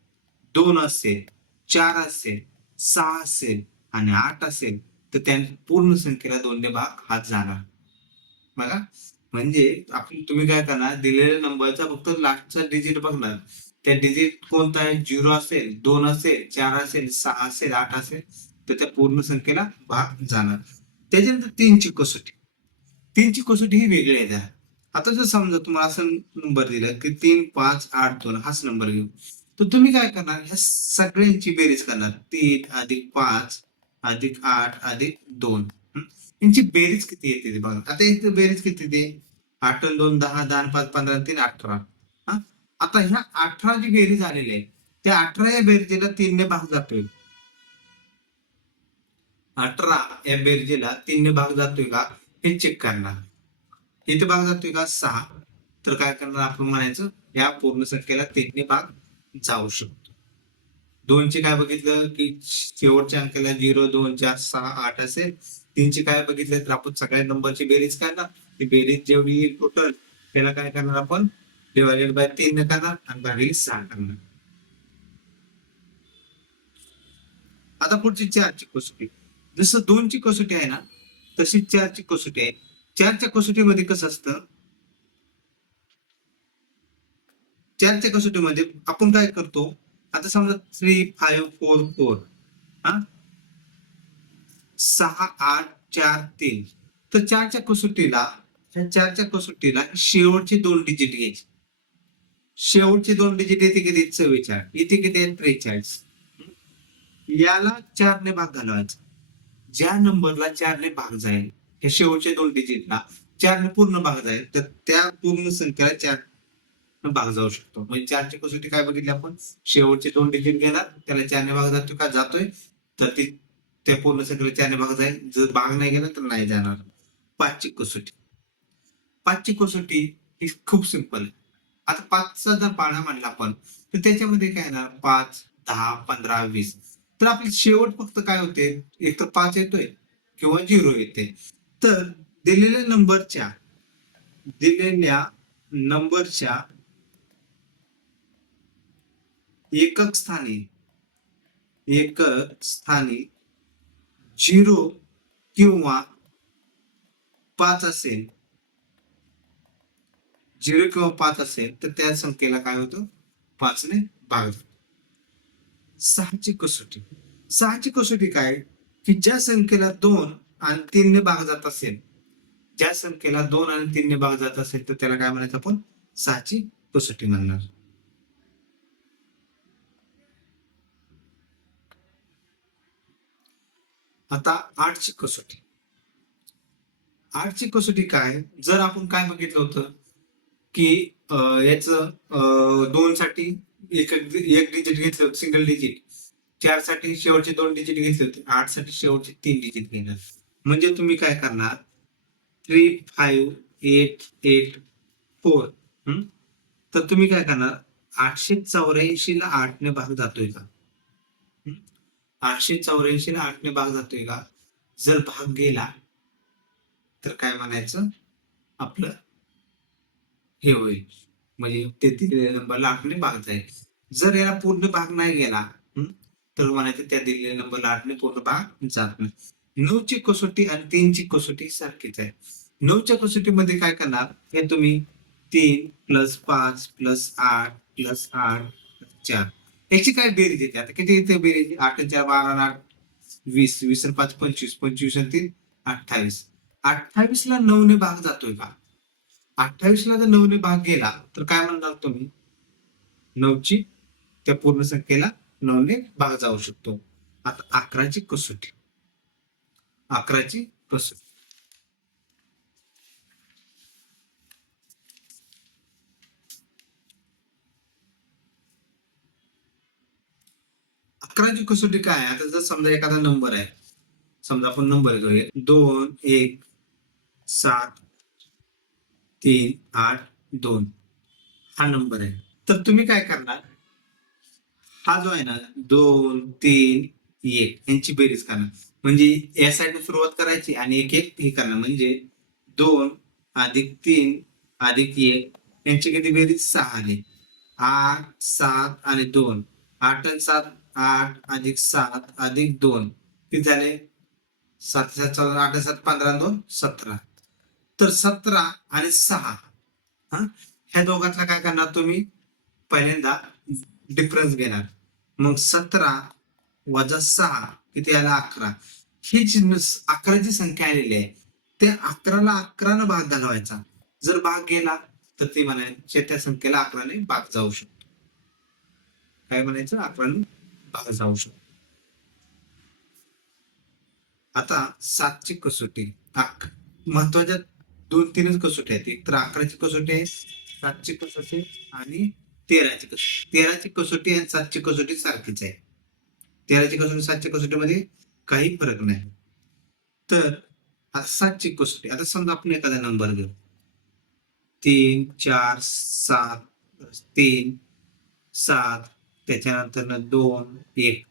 2 असेल, 4 असेल, 6 असेल आणि 8 असेल तर त्या पूर्ण संख्येला 2 ने भाग हात जाणार. बघा म्हणजे आपण तुम्ही काय करणार? दिलेल्या नंबरचा फक्त लास्टचा डिजिट बघणार. त्या डिजिट कोणता आहे? 0 असेल, 2 असेल, 4 असेल, 6 असेल, 8 असेल तर त्या पूर्ण संख्येला भाग जाणार. त्याच्यानंतर 3ची कसोटी. 3ची कसोटी ही वेगळी आहे. आता जर समजा तुम्हाला असं नंबर दिला की 3, 5, 8, 2 हाच नंबर घेऊ, तर तुम्ही काय करणार? ह्या सगळ्यांची बेरीज करणार. 3 अधिक 5 अधिक 8 अधिक 2. यांची बेरीज किती येते ते बघा. आता इथे बेरीज किती ते? 8 आणि 2 10, 10 आणि 5 15 आणि 3 18. आता ह्या 18 जी बेरीज आलेली आहे त्या 18 या बेरजेला 3 ने भाग जातोय. 18 या बेरजेला 3 ने भाग जातोय का हे चेक करणार. इथे भाग जातोय का? 6. तर काय करणार आपण म्हणायचं या पूर्ण संख्येला 3 ने भाग जाऊ शकतो. 2चे काय बघितलं की शेवटच्या अंकाला 0, 2, 4, 6, 8 असेल. 3चे काय बघितलं तर आपण सगळ्या नंबरची बेरीज करणार. ती बेरीज जेवढी येईल टोटल त्याला काय करणार आपण? डिवायडेड बाय 3 ने करणार आणि भागिले 6 करणार. आता पुढची 4ची कसोटी. जसं 2ची कसोटी आहे ना तशीच 4ची कसोटी आहे. 4च्या कसोटीमध्ये कसं असतं, 4च्या कसोटीमध्ये आपण काय करतो, आता समजा 3, 5, 4, 4 हा 6, 8, 4, 3. तर 4च्या कसोटीला शेवटचे 2 डिजिट घ्यायचे. शेवटचे 2 डिजिट येते किती, 44, इथे किती आहे, 43. याला 4ने भाग घालवायचा. ज्या नंबरला 4ने भाग जाईल, हे शेवटचे 2 डिजिटला 4ने पूर्ण भाग जाईल, तर त्या पूर्ण संख्येला 4 भाग जाऊ शकतो. म्हणजे 4ची कसोटी काय बघितली आपण, शेवटचे 2 डिजिट घेणार, त्याला 4ने भाग जातोय का, जातोय, तर ती त्या पूर्ण संख्येला 4ने भाग जाईल. जर भाग नाही गेला तर नाही जाणार. 5ची कसोटी, 5ची कसोटी ही खूप सिंपल आहे. आता 5चा जर पाढा म्हणला आपण, तर त्याच्यामध्ये काय येणार, 5, 10, 15, 20. तर आपले शेवट फक्त काय होते, एक तर 5 येतोय किंवा 0 येते. तर दिलेल्या नंबरच्या एकक स्थानी 0 किंवा 5 असेल, 0 किंवा 5 असेल, तर त्या संख्येला काय होतं, 5ने भाग. 6ची कसोटी काय, की ज्या संख्येला 2 आणि 3 ने भाग जात असेल, ज्या संख्येला 2 आणि 3 ने भाग जात असेल, तर त्याला काय म्हणायचं आपण, 6ची कसोटी म्हणणार. आता 8ची कसोटी काय, जर आपण काय बघितलं होतं की याच 2 साठी एक डिजिट घेतलं होतं, सिंगल डिजिट. 4 साठी शेवटचे 2 डिजिट घेतले होते, 8 साठी शेवटचे 3 डिजिट घेणार. म्हणजे तुम्ही काय करणार, 3, 5, 8, 8, 4. तर तुम्ही काय करणार, 884 ला 8 ने भाग जातोय का, 884 ला 8 ने भाग जातोय का, जर भाग गेला तर काय म्हणायचं, आपलं हे होईल, म्हणजे ते दिलेल्या नंबरला 8ने भाग जाईल. जर याला पूर्ण भाग नाही गेला, तर म्हणायचं त्या दिलेल्या नंबरला 8ने पूर्ण भाग जात नाही. 9ची कसोटी आणि 3ची कसोटी सारखीच आहे. 9च्या कसोटीमध्ये काय करणार, हे तुम्ही 3 प्लस 5 प्लस 8 प्लस 8 4 याची काय बेरीज येते, आता किती येते बेरीज, 8 आणि 4 12 आणि 8 20, 20 आणि 5 25, 25 आणि 3 28. 28 ला 9ने भाग जातोय का, 28 ला जर 9ने भाग गेला तर काय म्हणणार तुम्ही, 9ची त्या पूर्ण संख्येला 9ने भाग जाऊ शकतो. आता 11ची कसोटी, 11ची कसोटी 11ची कसोटी काय आहे, आता जर समजा एखादा नंबर आहे, समजा आपण नंबर घेऊया 2, 1, 7, 3, 8, 2 हा नंबर आहे. तर तुम्ही काय करणार, हा जो आहे ना 2, 3, 1 यांची बेरीज करणार, म्हणजे या साईडने सुरुवात करायची आणि एक एक हे करणार, म्हणजे 2 अधिक 3 अधिक 1 यांची किती बेरीज, 6 आली. 8, 7 आणि 2, 8 आणि 7, 8 अधिक 7 अधिक 2 किती झाले, 7, 7, 14, 8, 7, 15, 2, 17. तर 17 आणि 6 ह्या दोघांतला काय करणार तुम्ही, पहिल्यांदा डिफरन्स घेणार, मग 17 वजा 6 किती आला, 11. ही जी 11ची संख्या आलेली आहे, त्या 11ला 11 भाग घालवायचा. जर भाग गेला तर ते म्हणायचे त्या संख्येला 11ने भाग जाऊ शकतो. काय म्हणायचं, 11ने भाग जाऊ शकतो. आता 7ची कसोटी, महत्वाच्या 2-3च कसोटी आहेत, एक तर 11ची कसोटी आहे, 7ची कसोटी आणि 13ची कसोटी. 13ची कसोटी आणि 7ची कसोटी सारखीच आहे. 13ची कसोटी 7च्या कसोटीमध्ये काही फरक नाही. तर आता 7ची कसोटी, आता समजा आपण एखादा नंबर घेऊ 3, 4, 7, 3, 7 त्याच्यानंतर 2, 1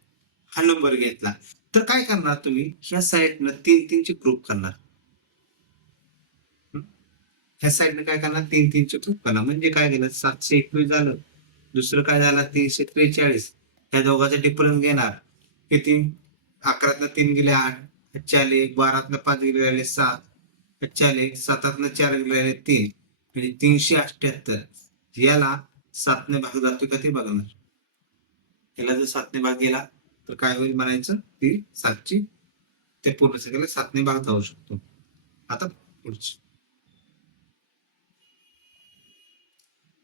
हा नंबर घेतला, तर काय करणार तुम्ही, ह्या साईडनं 3-3ची ग्रुप करणार. ह्या साईडनं काय करणार, 3-3ची ग्रुप करणार, म्हणजे काय केलं, 721 झालं. दुसरं काय झालं, 343. ह्या दोघांचा डिफरन्स घेणार, किती, 11तनं 3 गेले 8, चाले 12तनं 5 गेले राहिले 7, चाले 7तनं 4 गेले राहिले 3, म्हणजे 378. याला 7ने भाग जातो का ते बघणार. याला जर 7ने भाग गेला तर काय होईल म्हणायचं, ती 7ची ते पूर्ण संख्येला 7ने भाग जाऊ शकतो. आता पुढचं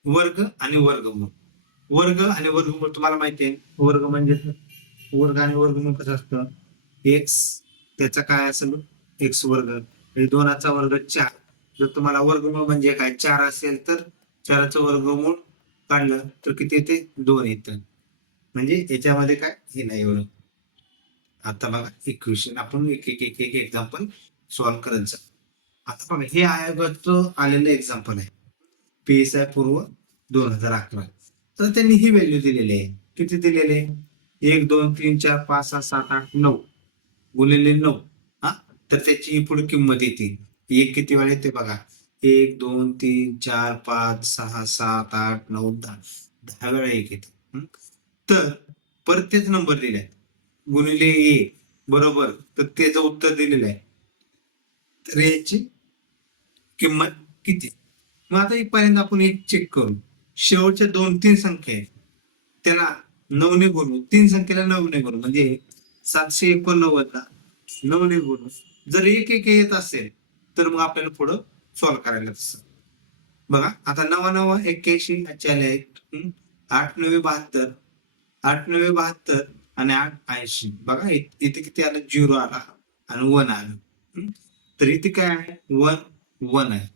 वर्ग आणि वर्गमूळ. वर्ग आणि वर्गमूळ तुम्हाला माहिती आहे. वर्ग म्हणजे वर्ग आणि वर्गमूळ कसं असतं, एक्स त्याचा काय असेल एक्स वर्ग, म्हणजे 2चा वर्ग 4. जर तुम्हाला वर्गमूळ म्हणजे काय 4 असेल तर 4चं वर्गमूळ काढलं तर किती येते, 2 येतं. म्हणजे याच्यामध्ये काय हे नाही एवढं. आता बघा इक्वेशन आपण एक एक एक एक एक्झाम्पल सॉल्व्ह करायचं. आता बघा हे आयोगाचं आलेलं एक्झाम्पल आहे, PSI पूर्व 2011. तर त्यांनी ही व्हॅल्यू दिलेली आहे. किती दिलेले, 1 2 3 4 5 6 7 8 9 गुणिले 9. हा, तर त्याची पुढे किंमत येते. एक किती वेळा येते बघा, 1 2 3 4 5 6 7 8 9 10, 10 वेळा एक येते. तर परत तेच नंबर दिले गुणिले ए बरोबर, तर त्याचं उत्तर दिलेलं आहे. तर याची किंमत किती. मग आता इथपर्यंत आपण एक चेक करू. शेवटच्या 2-3 संख्या आहेत त्याला 9ने गुणू, 3 संख्येला 9ने गुणू, म्हणजे 789 ला 9ने गुणू. जर एक एक येत असेल तर मग आपल्याला पुढं सॉल्व्ह करायला तसं. बघा आता 9 9 81 आहेत, 8 9 72, 8 9 72 आणि 8 80. बघा इथे किती आलं, 0 आला आणि 1 आलं. तर इथे काय आहे, 1 1 आहे.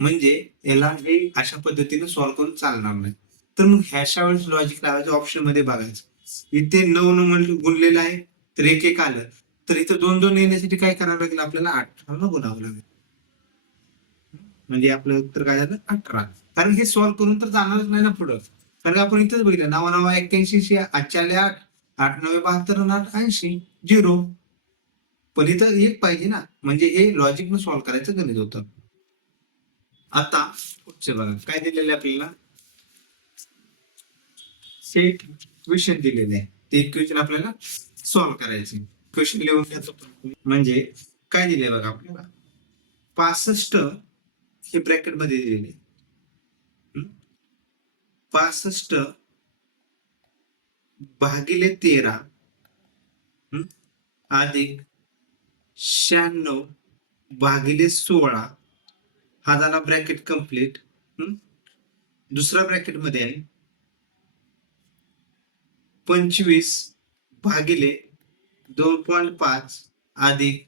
म्हणजे याला हे अशा पद्धतीने सॉल्व्ह करून चालणार नाही. तर मग ह्याच्या वेळेस लॉजिक लावायचं, ऑप्शन मध्ये बघायचं. इथे 9 9 गुणलेलं आहे तर एक एक आलं, तर इथं 2 2 येण्यासाठी काय करावं लागेल आपल्याला, 18 गुणावं लागेल. म्हणजे आपलं उत्तर काय झालं, 18. कारण हे सॉल्व्ह करून तर जाणारच नाही ना पुढं. कारण आपण इथंच बघितलं 9 9 81 8 8 8 9 72 आणि 8 80 0. पण इथं एक पाहिजे ना, म्हणजे हे लॉजिक न सॉल्व्ह करायचं गणित होतं. आता पुढचे बघा काय दिलेलं आहे आपल्याला, सेट इक्वेशन दिलेले आहे. ते इक्वेशन आपल्याला सॉल्व्ह करायचे. क्वेश्चन लिहून घ्यायचं. म्हणजे काय दिले बघा आपल्याला, 65 हे ब्रॅकेट मध्ये दिलेले, 65 भागिले 13 अधिक 96 भागिले 16. हा झाला ब्रॅकेट कम्प्लीट. दुसरा ब्रॅकेट मध्ये आहे 25 भागिले 2.5 अधिक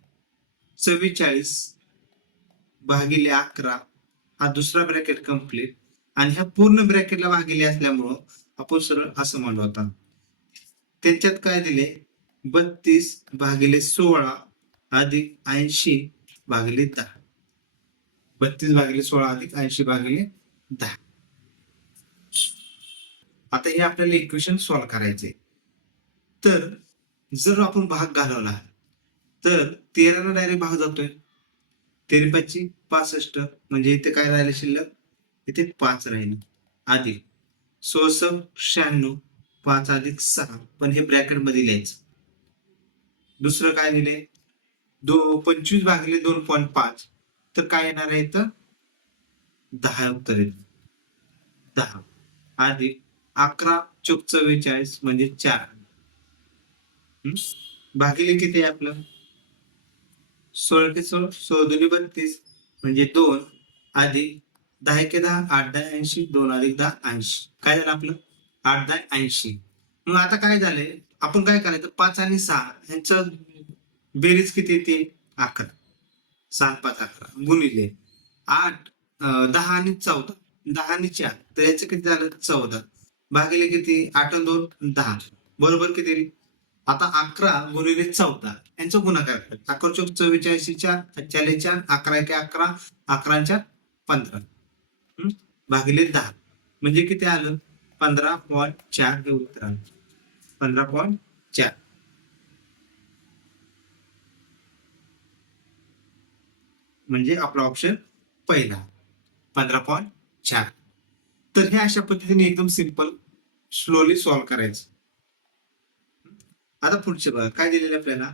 44 भागिले 11. हा दुसरा ब्रॅकेट कम्प्लीट. आणि ह्या पूर्ण ब्रॅकेटला भागिले असल्यामुळं आपण सरळ असं म्हणलो होता. त्यांच्यात काय दिले, 32 भागिले 16 अधिक 80 भागिले 10. 32 भागिले 16 अधिक 80 भागिले 10. आता हे आपल्याला इक्वेशन सॉल्व्ह करायचे. तर जर आपण भाग घालवला तर 13 ला डायरेक्ट भाग जातोय, 13 65, म्हणजे इथे काय राहिलं शिल्लक, इथे 5 राहील, अधिक 66 96 5 अधिक 6, पण हे ब्रॅकेट मध्ये लिहायचं. दुसरं काय दिले, 25 भागिले 2.5, तर काय येणार आहे इथं 10 उत्तर येईल, 10 अधिक 11 चौक 44 म्हणजे 4, भागिले किती आहे आपलं 16 के 16 16 दुनी 32 म्हणजे 2 अधिक 10 के 10 8 10 80, 2 अधिक 10 80. काय झालं आपलं 8 10 80. मग आता काय झालंय, आपण काय करायचं, 5 आणि 6 यांचं बेरीज किती येते 11, 7 5 11 गुणिले 8 10 आणि 14, 10 आणि 4, तर याचं किती झालं 14, भागिले किती 8 आणि 2 10, बरोबर किती. आता 11 गुणिले 14 यांचा गुणाकार करायचा. 11 चौक 44 44 11 एके 11 11 15 भागिले 10, म्हणजे किती आलं 15.4 हे उत्तर आलं, 15.4. म्हणजे आपला ऑप्शन पहिला 15.4. तर हे अशा पद्धतीने एकदम सिंपल स्लोली सॉल्व्ह करायचं. आता पुढचे बघा काय दिलेलं आपल्याला,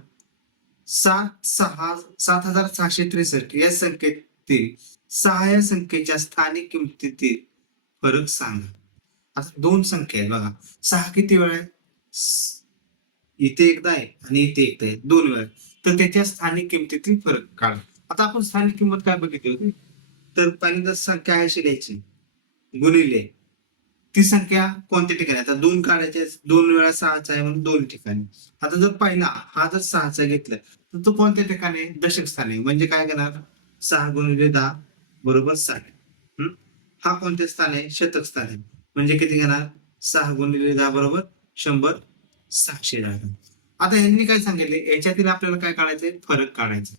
7,663 या संख्येतील 6 या संख्येच्या स्थानिक किमतीतील फरक सांगा. आता दोन संख्या आहेत बघा. 6 किती वेळा आहे? इथे एकदा आहे आणि इथे एकदा आहे, 2 वेळा. तर त्याच्या स्थानिक किमतीतील फरक काढा. आता आपण स्थानिक किंमत काय बघितली होती? तर पहिल्यांदा संख्या आहे अशी लिहायची गुणिले ती संख्या कोणत्या ठिकाणी. आता 2 काढायचे, 2 वेळा 6चा आहे म्हणून 2 ठिकाणी. आता जर पहिला हा जर 6चा घेतला तर तो कोणत्या ठिकाणी? दशक स्थानी. म्हणजे काय करणार? 6 गुणिले 10 बरोबर 60. हा कोणत्या स्थान आहे? शतक स्थान आहे. म्हणजे किती घेणार? 6 गुणिले 10 बरोबर 100, 600 झालं. आता यांनी काय सांगितले? याच्यातील आपल्याला काय काढायचंय? फरक काढायचा.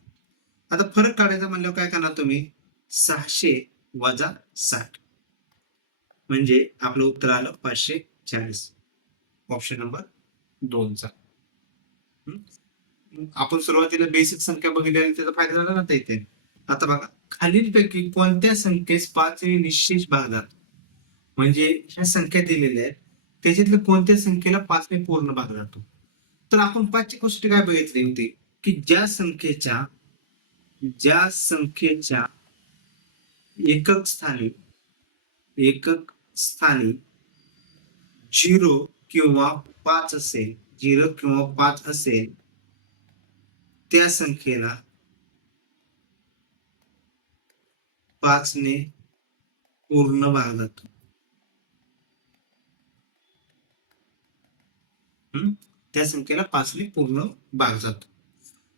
आता फरक काढायचा म्हणल्यावर काय करणार तुम्ही? 600 वजा 60 म्हणजे आपलं उत्तर आलं 540. ऑप्शन नंबर 2 चा. आपण सुरुवातीला बेसिक संख्या बघितली, त्याचा फायदा झाला ना इथे. आता बघा, खालीलपैकी कोणत्या संख्येस 5 ने निश्चित भाग जातो? म्हणजे ह्या संख्या दिलेल्या आहेत, त्याच्यातल्या कोणत्या संख्येला 5 ने पूर्ण भाग जातो? तर आपण 5 ची गोष्ट काय बघितली होती की ज्या संख्येच्या एकक स्थानी 0 किंवा 5 असेल, 0 किंवा 5 असेल, त्या संख्येला 5 ने पूर्ण भाग जातो. त्या संख्येला 5 ने पूर्ण भाग जातो.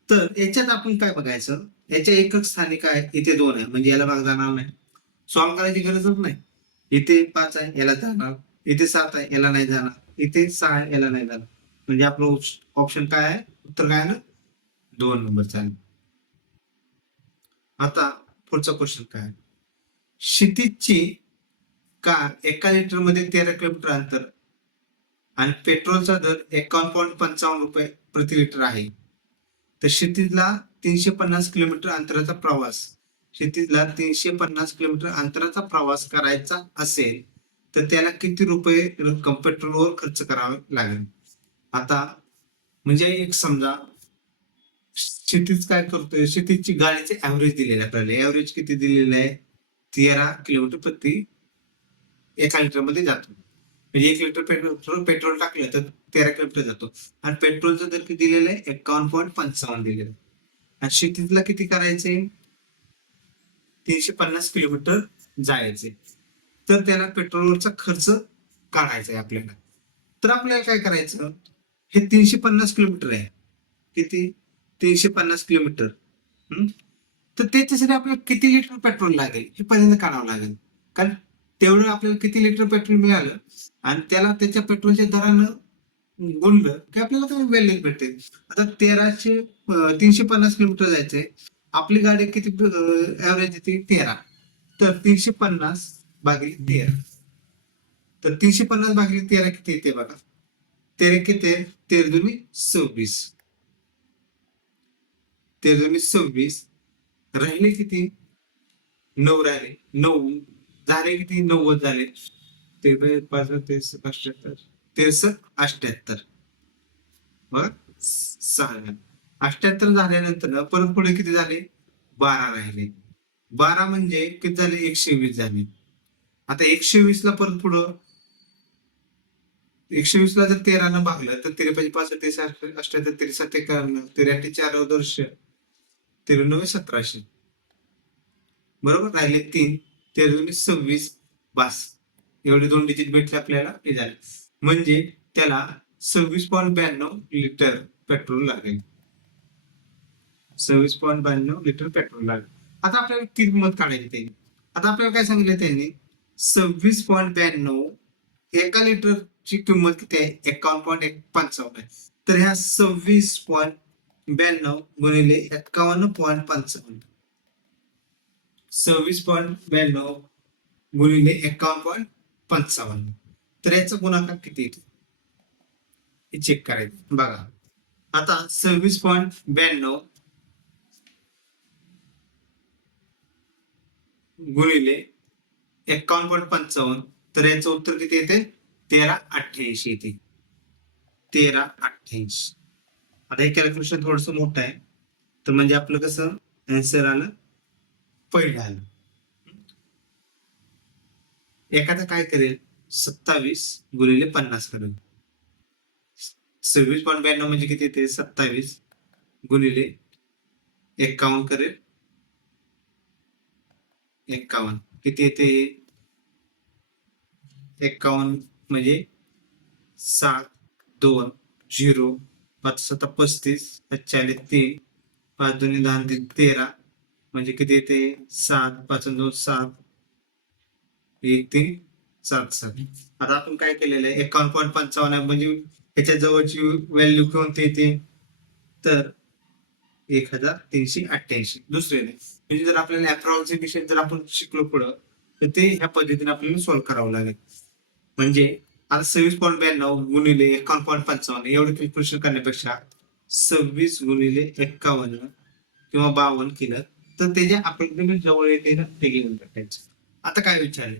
तर याच्यात आपण काय बघायचं? याच्या एकक स्थानी काय? इथे 2 आहे म्हणजे याला भाग जाणार नाही. सॉल्व्ह करायची गरजच नाही. इथे 5 आहे याला जाणार, इथे 7 आहे याला नाही जाणार, इथे 6 आहे याला नाही जाणार. म्हणजे आपलं ऑप्शन काय आहे? उत्तर काय आहे? 2 नंबरचा आहे. आता पुढचा क्वेश्चन काय आहे? क्षितिजची कार 1 लिटर मध्ये 13 किलोमीटर अंतर आणि पेट्रोलचा दर 51.55 रुपये प्रति लिटर आहे. तर क्षितिजला 350 किलोमीटर अंतराचा अंतराचा प्रवास करायचा असेल तर त्याला किती रुपये रक्कम पेट्रोलवर खर्च करावे लागेल? आता म्हणजे एक समजा क्षितिज काय करतोय? क्षितिजची गाडीचे ऍव्हरेज दिलेलं आहे आपल्याला. ऍव्हरेज किती दिलेलं आहे? 13 किलोमीटर प्रति 1 लिटर मध्ये जातो. म्हणजे 1 लिटर पेट्रोल टाकलं तर 13 किलोमीटर जातो. आणि पेट्रोलचा दर किती दिलेला आहे? 51.55 दिलेला आहे. आणि क्षितिजला किती करायचे? 350 किलोमीटर जायचे. तर त्याला पेट्रोलवरचा खर्च काढायचा आहे आपल्याला. तर आपल्याला काय करायचं? हे 350 किलोमीटर आहे. किती? 350 किलोमीटर. तर त्याच्यासाठी आपल्याला किती लिटर पेट्रोल लागेल हे पहिल्यांदा काढावं लागेल. कारण तेवढं आपल्याला किती लिटर पेट्रोल मिळालं आणि त्याला त्याच्या पेट्रोलच्या दरानं गुणलं की आपल्याला काय व्हॅल्यू भेटते. आता 350 किलोमीटर जायचंय, आपली गाडी किती ऍव्हरेज येते? 13. तर 350 भागिले 13. तर 350 भागिले 13 किती येते बघा? 13 किती? 13 दुनी 26. 13 दुनी 26. राहिले किती? 9 राहिले. 9 झाले किती? 90 झाले. 13 बघा 6 78 झाल्यानंतर परत पुढे किती झाले? 12 राहिले. 12 म्हणजे किती झाले? 120 झाले. आता 120 ला परत पुढं 120 ला जर 13 न भागलं तर 13 5 78 37 41 4 वर्ष 93 1700 बरोबर. राहिले 3. 13 26 बस. एवढे 2 डिजिट भेटले आपल्याला. हे झाले म्हणजे त्याला 26.92 लिटर पेट्रोल लागेल. 26.92 लिटर पेट्रोल लागेल. आता आपल्याला किंमत काढायची त्यांनी. आता आपल्याला काय सांगितलं त्यांनी? 26.92 1 लिटरची किंमत किती आहे? 51.55 आहे. तर ह्या 26.92 गुणिले 51.55 26.92 गुणिले 51.55 तर याचा गुणाकार किती येतो हे चेक करायचं. बघा आता 26.92 गुणिले 51.55 तर याचं उत्तर किती येते? 1388 येते. 1388. आता हे कॅल्क्युलेशन थोडस मोठं आहे. तर म्हणजे आपलं कसं आन्सर आलं पहिलं आलं. एखादा काय करेल 27 गुणिले 50 करेल. 26.92 म्हणजे किती येते 27 गुणिले 51 करेल 51 किती येते 51 म्हणजे 7 2 0 5 7 35 45 3 5 2 10 3 13 म्हणजे किती येते 7 5 2 7 1 3 7 7. आता आपण काय केलेलं आहे 51.55 म्हणजे त्याच्या जवळची व्हॅल्यू कोणती येते तर 1388 दुसऱ्याने म्हणजे जर आपल्याला अप्रॉक्सिमेशन जर आपण शिकलो पुढं तर ते ह्या पद्धतीने आपल्याला सॉल्व्ह करावं लागेल. म्हणजे आता 26.92 गुणिले 51.55 एवढं कॅल्क्युलेशन करण्यापेक्षा 26 गुणिले 51 किंवा 52 केलं तर त्याच्या अप्रॉक्सिमेट जवळ येते ना ते घेऊन टाकायचं. आता काय विचारले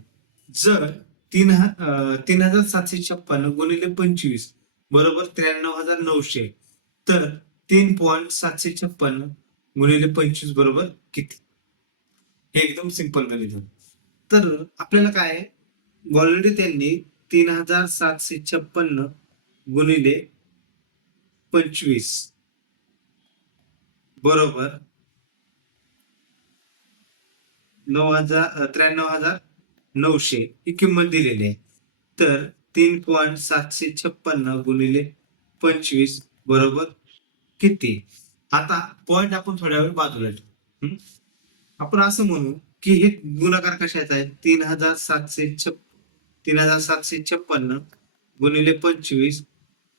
जर 3756 गुणिले 25 बरोबर 93,900 तर 3.756 गुणिले 25 बरोबर किती हे एकदम सिंपल गणित आहे. तर आपल्याला काय ऑलरेडी त्यांनी 3756 गुणिले 25 बरोबर 93,900 ही किंमत दिलेली आहे. तर 3.756 गुणिले 25 बरोबर किती. आता पॉइंट आपण थोड्या वेळ बाजूला ठेवू. आपण असं म्हणू की हे गुणाकार कशाचा आहे 3,756 गुणिले 25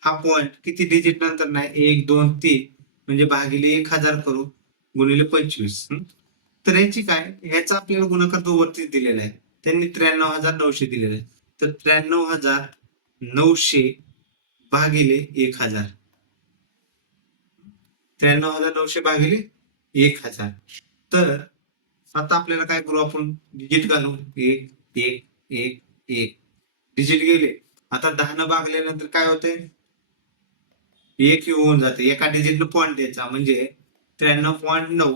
हा पॉइंट किती डिजिट नंतर नाही 1 2 3 म्हणजे भागिले 1000 करू गुणिले 25. तर याची काय ह्याचा आपल्याला गुणाकार तो वरतीच दिलेला आहे त्यांनी 93,900 दिलेला आहे तर 93,900 भागिले 1000 93,900 भागिले 1000. तर आता आपल्याला काय करू आपण डिजिट घालू 1 1 1 1 डिजिट गेले. आता 10 न भागल्यानंतर काय होते 1 होऊन जाते एका डिजिटला पॉईंट द्यायचा म्हणजे 93.9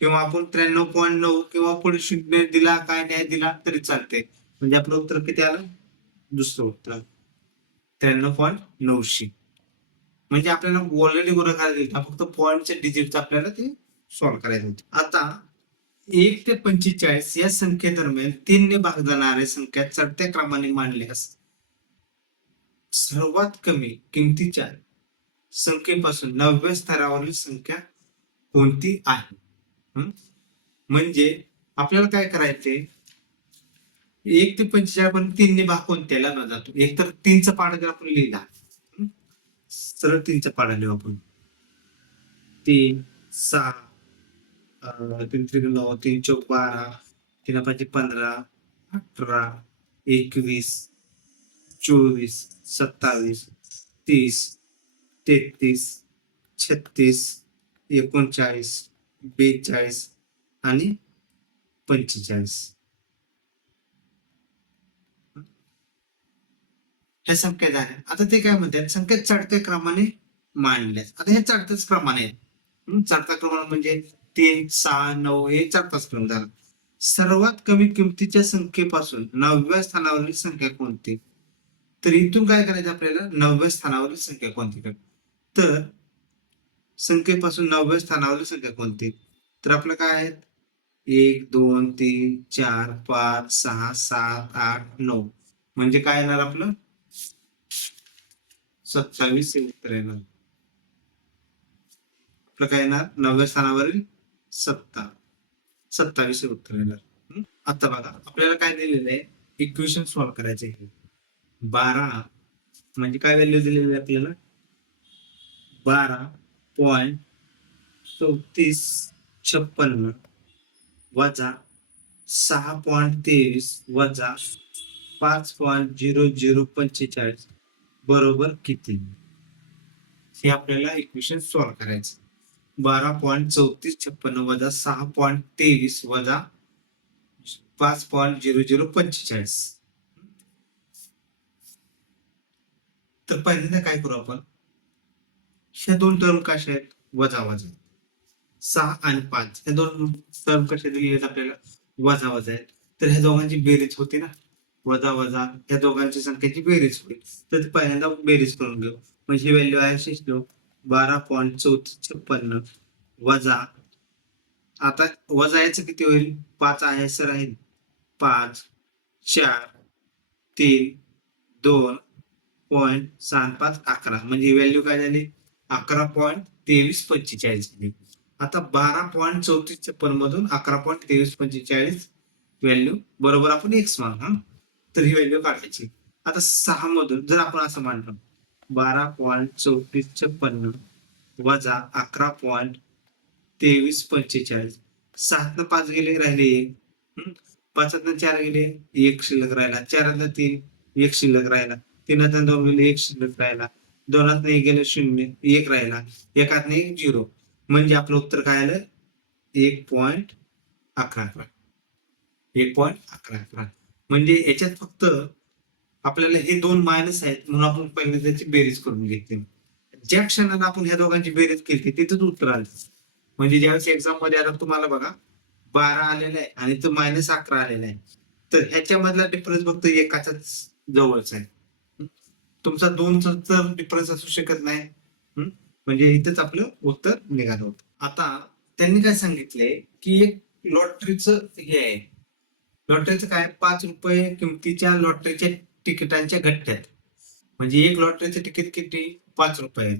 किंवा आपण 93.9 किंवा पुढे शून्य दिला काय नाही दिला तरी चालते म्हणजे आपलं उत्तर किती आलं दुसरं उत्तर 93.900 म्हणजे आपल्याला ऑलरेडी गुणाकार दिला फक्त पॉईंटच्या डिजिटचं आपल्याला ते सॉल्व्ह करायचं होते. आता 1 ते 45 या संख्येदरम्यान 3 ने भाग जाणाऱ्या संख्या चढत्या क्रमाने मांडल्यास सर्वात कमी किमतीच्या संख्येपासून 9व्या स्तरावरील संख्या कोणती आहे. म्हणजे आपल्याला काय करायचंय 1 ते 45 पण 3 ने भाग कोणत्याला न जातो एक तर 3चा पाडा जर आपण लिहिला सरळ 3चा पाडा लिहू आपण 3 6 3 3 9 3 चौक 12 3 5 15 18 21 24 27 30 33 36 39 42 आणि 45 ह्या संख्या झाल्या. आता ते काय म्हणतात संख्या चढत्या क्रमाने मांडल्या. आता हे चढत्याच क्रमाने चढता क्रमाने म्हणजे 3 6 9 हे चढताच क्रम झाला. सर्वात कमी किमतीच्या संख्येपासून 9व्या स्थानावरील संख्या कोणती. तर इथून काय करायचं आपल्याला 9व्या स्थानावरील संख्या कोणती तर संख्येपासून 9व्या स्थानावरील संख्या कोणती तर आपलं काय आहे 1 2 3 4 5 6 7 8 9 म्हणजे काय येणार आपलं 27 हे उत्तर येणार. आपलं काय येणार 9व्या स्थानावरील 27 हे उत्तर येणार. आता बघा आपल्याला काय दिलेलं आहे इक्वेशन सॉल्व्ह करायचं आहे 12 म्हणजे काय व्हॅल्यू दिलेली आहे आपल्याला 12.3456 वजा 6.23 वजा 5.0045 बरोबर किती हे आपल्याला इक्वेशन सॉल्व्ह करायचं 12.3456 वजा 6.23 वजा 5.0045. तर पहिल्यांदा काय करू आपण ह्या दोन टर्म कशा आहेत वजा वजा 6 आणि 5 हे दोन टर्म कशा दिलेले आहेत आपल्याला, वजा वजा आहेत. तर ह्या दोघांची बेरीज होती ना, वजा वजा ह्या दोघांची संख्येची बेरीज होईल. तर पहिल्यांदा बेरीज करून घेऊ. म्हणजे ही व्हॅल्यू आहे 12.3456 वजा, आता वजा याचं किती होईल, 5 आहे असं राहील, 5 4 3 2.75 11 म्हणजे व्हॅल्यू काय झाली, 11.2345 झाली. आता 12.3456 मधून 11.2345 व्हॅल्यू बरोबर आपण एक्स मानू. तर ही व्हॅल्यू काढायची. आता 6 मधून जर आपण असं मानलं, 12.3456 वजा 11.2345, 7 5 गेले राहिले 1, 5 4 गेले 1 शिल्लक राहिला, 4 3 1 शिल्लक राहिला, 3 2 गेले 1 शिल्लक राहिला, 2 1 गेले 0 1 राहिला, 1 1 0 म्हणजे आपलं उत्तर काय आलं, 1.11. 1.11 म्हणजे याच्यात फक्त आपल्याला हे दोन मायनस आहेत म्हणून आपण पहिले त्याची बेरीज करून घेतली. ज्या क्षणाला आपण ह्या दोघांची बेरीज केली तिथेच उत्तर आलं. म्हणजे ज्यावेळेस एक्झाम मध्ये आता तुम्हाला बघा 12 आलेला आहे आणि तो -11 आलेला आहे, तर ह्याच्यामधला डिफरन्स फक्त एकाच्याच जवळचा आहे. तुमचा 2चा तर डिफरन्स असू शकत नाही. म्हणजे इथेच आपलं उत्तर निघालं होतं. आता त्यांनी काय सांगितले की एक लॉटरीचं हे आहे, लॉटरीचं काय, 5 रुपये किमतीच्या लॉटरीच्या तिकिटांच्या गठ्ठ्यात. म्हणजे एक लॉटरीचं तिकीट किती, 5 रुपये.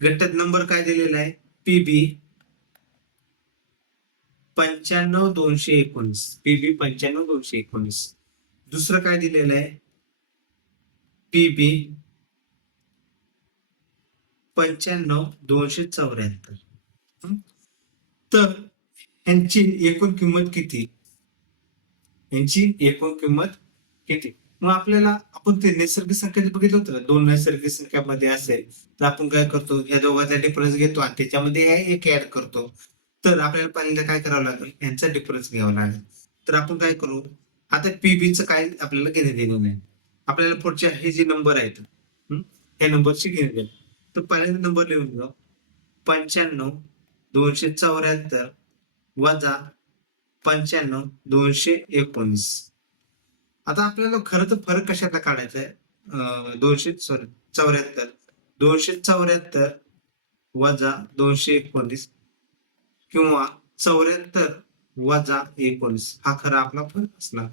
गठ्ठ्यात नंबर काय दिलेला आहे, पीबी 95219, पीबी 95219. दुसरं काय दिलेलं आहे, पीबी 95274. तर यांची एकूण किंमत किती, यांची एकूण किंमत किती. मग आपल्याला आपण ते नैसर्गिक संख्या बघितलं होतं, दोन नैसर्गिक संख्यामध्ये असेल तर आपण काय करतो, या दोघांचा डिफरन्स घेतो आणि त्याच्यामध्ये एक ऍड करतो. तर आपल्याला पहिल्यांदा काय करावं लागेल, यांचा डिफरन्स घ्यावा लागेल. तर आपण काय करू, आता पीबीचं काय आपल्याला घेणे देणे नाही, आपल्याला पुढच्या हे जे नंबर आहेत त्या नंबरची घेणे देणे. तर पहिल्यांदा नंबर लिहून घेऊ, 95274 वजा 95219. आता आपल्याला खरं तर फरक कशातला काढायचा आहे, 274 वजा 219 किंवा 74 वजा 19 हा खरा आपला फरक असणार.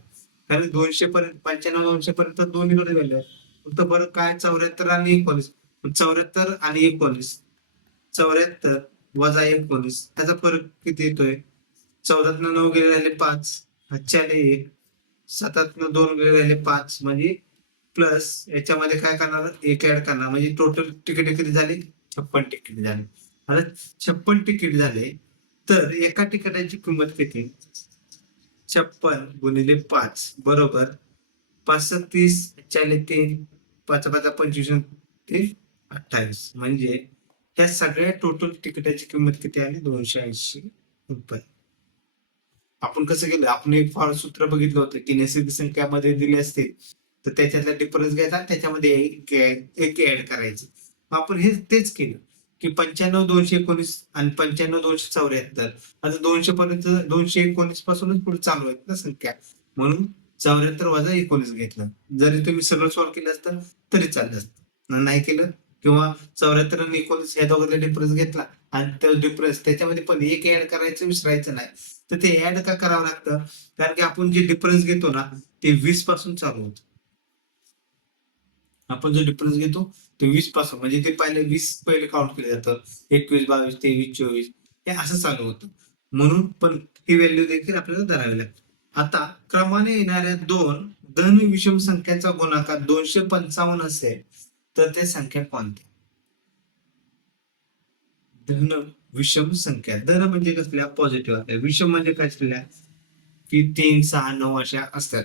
कारण 200 पर्यंत 95 200 पर्यंत दोन्हीकडे व्हॅल्यू आहे, फक्त फरक काय 74 आणि 19. 74 आणि 19, 74 वजा 19 त्याचा फरक किती येतोय, 14 9 गेले राहिले 5, 1, 7 2 गेले राहिले 5 म्हणजे प्लस याच्यामध्ये काय करणार, एक ऍड करणार म्हणजे टोटल तिकीट किती झाली, 56 तिकीट झाले. आता 56 तिकीट झाले तर एका तिकिटाची किंमत किती, 56 गुणिले 5 बरोबर 5 30 40 3 5 5 25 3 28 म्हणजे त्या सगळ्या टोटल तिकिटाची किंमत किती आली, 280 रुपये. आपण कसं केलं, आपण एक फार सूत्र बघितलं होतं की नैसर्गिक संख्यामध्ये दिले असतील तर त्याच्यातला डिफरन्स घ्यायचा, त्याच्यामध्ये एक ऍड करायचं. आपण हे तेच केलं की 95 219 आणि 95 274. आता 200 पर्यंत 219 पासूनच पुढे चालू आहेत ना संख्या, म्हणून 74 वजा 19 घेतलं. जरी तुम्ही सगळं सॉल्व्ह केलं असतं तरी चाललं असतं, नाही केलं किंवा 74 आणि 19 या दोघांचा डिफरन्स घेतला आणि तो डिफरन्स त्याच्यामध्ये पण एक ऍड करायचं विसरायचं नाही. तर ते ऍड का करावं लागतं, कारण की आपण जे डिफरन्स घेतो ना ते 20 पासून चालू होतं. आपण जो डिफरन्स घेतो ते 20 पासून, म्हणजे ते पहिले 20 पहिले काउंट केलं जातं, 21 22 23 24 हे असं चालू होतं. म्हणून पण ही व्हॅल्यू देखील आपल्याला धरावी लागते. आता क्रमाने येणाऱ्या दोन धन विषम संख्यांचा गुणाकार 255 असेल तर ते संख्या कोणत्या. धन विषम संख्या, धन म्हणजे कसल्या, पॉझिटिव्ह असल्या, विषम म्हणजे काय असलेल्या की 3 6 9 अशा असतात.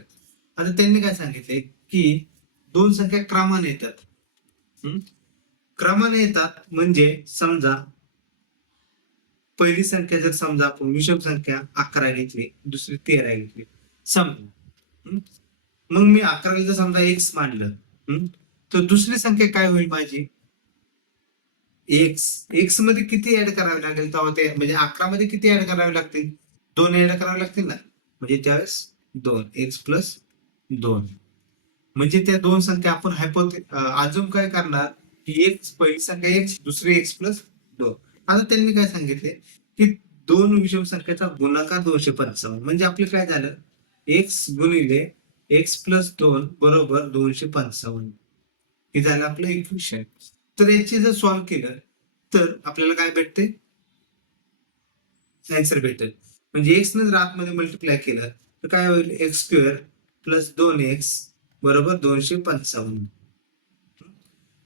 आता त्यांनी काय सांगितले की दोन संख्या क्रमाने येतात. क्रमाने येतात म्हणजे समजा पहिली संख्या जर समजा आपण विषम संख्या 11 घेतली, दुसरी 13 घेतली समजा, मग मी 11 जर समजा एक्स मानलं, तर दुसरी संख्या काय होईल माझी, एक्स मध्ये किती ऍड करावे लागेल तेव्हा ते म्हणजे 11 मध्ये किती ऍड करावे लागतील? 2 ऍड करावे लागतील ना. म्हणजे त्यावेळेस 2 एक्स प्लस 2. म्हणजे त्या दोन संख्या आपण अजून काय करणार की एक पहिली संख्या एक्स दुसरी एक्स प्लस 2. आता त्यांनी काय सांगितले की दोन विषम संख्येचा गुणाकार 255 म्हणजे आपले काय झालं एक्स गुणिले एक्स प्लस 2 बरोबर 255. हे झालं आपलं इक्वेशन. तर याची जर सॉल्व्ह केलं तर आपल्याला काय भेटते आन्सर भेटेल. म्हणजे एक्स ने जर आतमध्ये मल्टिप्लाय केलं तर काय होईल एक्स स्क्वेअर प्लस 2x बरोबर 255.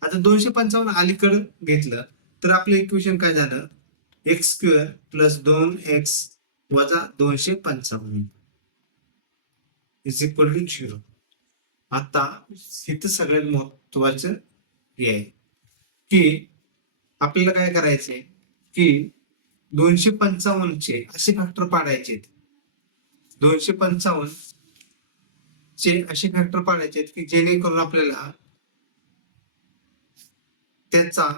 आता 255 अलीकडे घेतलं तर आपलं इक्वेशन काय झालं एक्स स्क्वेअर प्लस 2x वजा 255 इज इक्वल टू 0. आता इथं सगळ्यात महत्वाचं हे आहे की आपल्याला काय करायचंय की 255 चे असे फॅक्टर पाडायचे 255 चे असे फॅक्टर पाडायचे की जेणेकरून आपल्याला त्याचा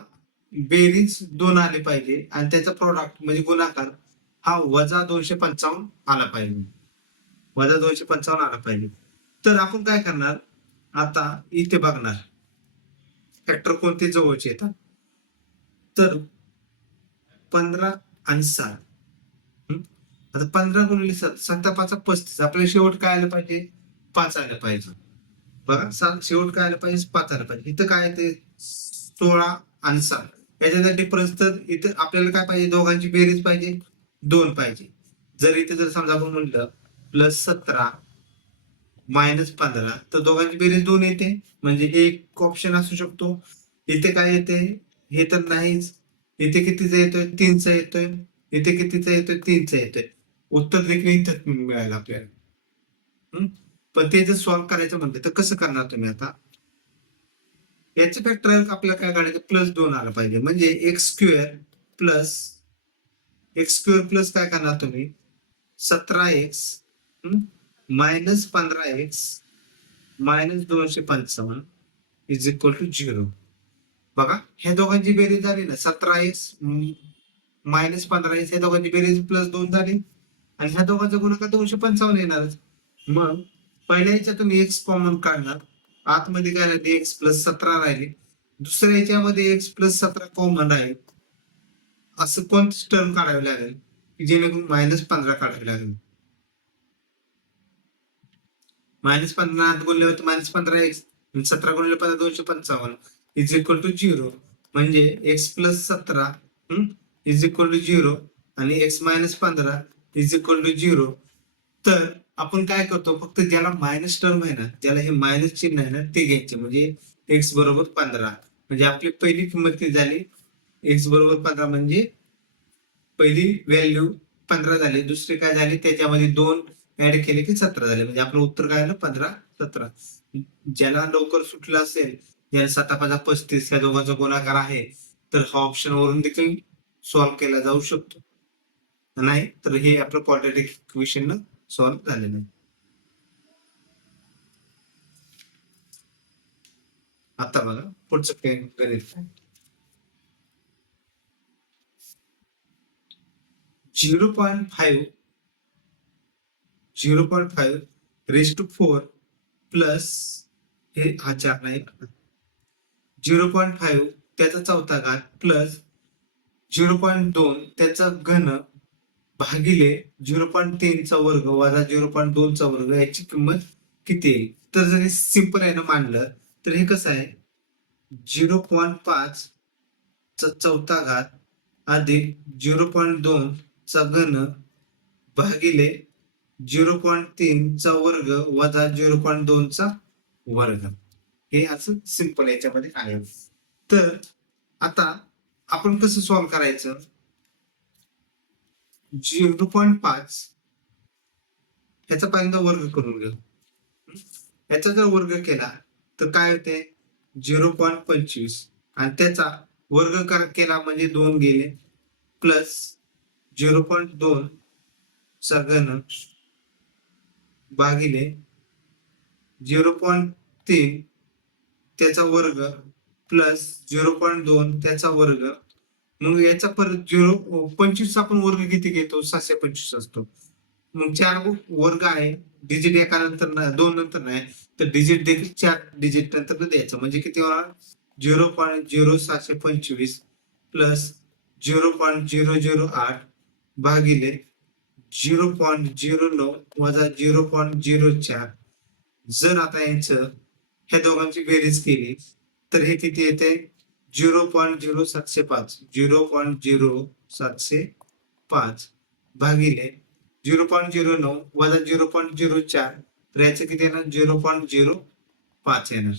बेरीज 2 आले पाहिजे आणि त्याचा प्रोडक्ट म्हणजे गुणाकार हा वजा 255 आला पाहिजे. वजा 255 आला पाहिजे. तर आपण काय करणार आता इथे बघणार फॅक्टर कोणते जवळचे येतात. तर 15 आणि 7. आता 15 गुणिले 7 7 5 35 आपल्याला शेवट काय आलं पाहिजे 5 आलं पाहिजे. बघा शेवट काय आलं पाहिजे 5 आलं पाहिजे. इथं काय ते 16 आणि 7 याच्यात डिफरन्स तर इथे आपल्याला काय पाहिजे दोघांची बेरीज पाहिजे 2 पाहिजे. जर इथे जर समजा आपण म्हटलं प्लस 17 मायनस 15 तर दोघांची बेरीज 2 येते म्हणजे एक ऑप्शन असू शकतो. इथे काय येते हे तर नाहीच. इथे कितीचा येतोय 3चा येतोय. इथे कितीचा येतोय 3चा येतोय. उत्तर देखील इथं मिळालं आपल्याला. पण ते जर सॉल्व्ह करायचं म्हणलं तर कसं करणार तुम्ही आता याचे फॅक्टर आपल्याला काय काढायचं प्लस 2 आलं पाहिजे म्हणजे एक्स स्क्वेअर प्लस काय करणार तुम्ही 17x minus 15x minus 255 is equal to 0. बघा ह्या दोघांची बेरीज झाली ना 17x मायनस 15x ह्या दोघांची बेरीज प्लस 2 झाली आणि ह्या दोघांचा गुणाकार 255 येणारच. मग पहिल्या याच्यातून एक्स कॉमन काढणार आतमध्ये काय राहिली एक्स प्लस 17 राहिली. दुसऱ्या याच्यामध्ये एक्स प्लस 17 कॉमन राहील. असं कोणतीच टर्म काढावी लागेल की जेणेकरून मायनस 15 काढावी लागेल. मायनस 15 आत बोलले होते मायनस 15x 17 गुणिले 15 255 इज इक्वल टू 0 म्हणजे x plus 17 is equal to 0 आणि x minus 15 is equal to 0. तर आपण काय करतो फक्त ज्याला मायनस टर्म आहे ना ज्याला हे मायनस चिन्ह आहे ना ते घ्यायचे म्हणजे एक्स बरोबर 15 म्हणजे आपली पहिली किंमत किती झाली एक्स बरोबर 15 म्हणजे पहिली व्हॅल्यू 15 झाली. दुसरी काय झाली त्याच्यामध्ये 2 ऍड केले की 17 झाले म्हणजे आपलं उत्तर काय आलं 15 17. ज्याला लवकर सुटलं असेल ज्याला 7 5 35 या दोघांचा गुणाकार आहे तर हा ऑप्शन वरून देखील सॉल्व्ह केला जाऊ शकतो. नाही तर हे आपलं क्वाड्रॅटिक इक्वेशन सॉल्व्ह झालेलं आहे. आता बघा पुढचं गणित 0.5 रेस टू 4 प्लस हे हा 4 नाही 0.5 त्याचा चौथा घात प्लस 0.2 त्याचा घन भागिले 0.3 चा वर्ग वजा 0.2 चा वर्ग याची किंमत किती येईल. तर जर हे सिंपल आहे ना मांडलं तर हे कसं आहे 0.5 चा चौथा घात अधिक 0.2 चा घन भागिले 0.3 चा वर्ग वजा 0.2 चा वर्ग हे असं सिंपल याच्यामध्ये आहे. तर आता आपण कसं सॉल्व्ह करायचं 0.5 ह्याचा पहिल्यांदा वर्ग करून घेऊ. याचा जर वर्ग केला तर काय होते 0.25 आणि त्याचा वर्ग केला म्हणजे 2 गेले प्लस 0.2 चा घन भागिले 0.3 त्याचा वर्ग प्लस 0.2 त्याचा वर्ग मग याचा परत 25 आपण वर्ग किती घेतो? 725 असतो. मग 4 वर्ग आहे, डिजिट एका नंतर 2 नंतर नाही, तर डिजिट देखील 4 डिजिट नंतर द्यायचं. म्हणजे किती होणार? 0.0725 प्लस 0.008 भागिले 0.09 वजा 0.04. जर आता यांचं ह्या दोघांची बेरीज केली तर हे किती येते? 0.0705 0.0705 भागिले 0.09 वजा 0.04, तर याचं किती येणार? 0.05 येणार.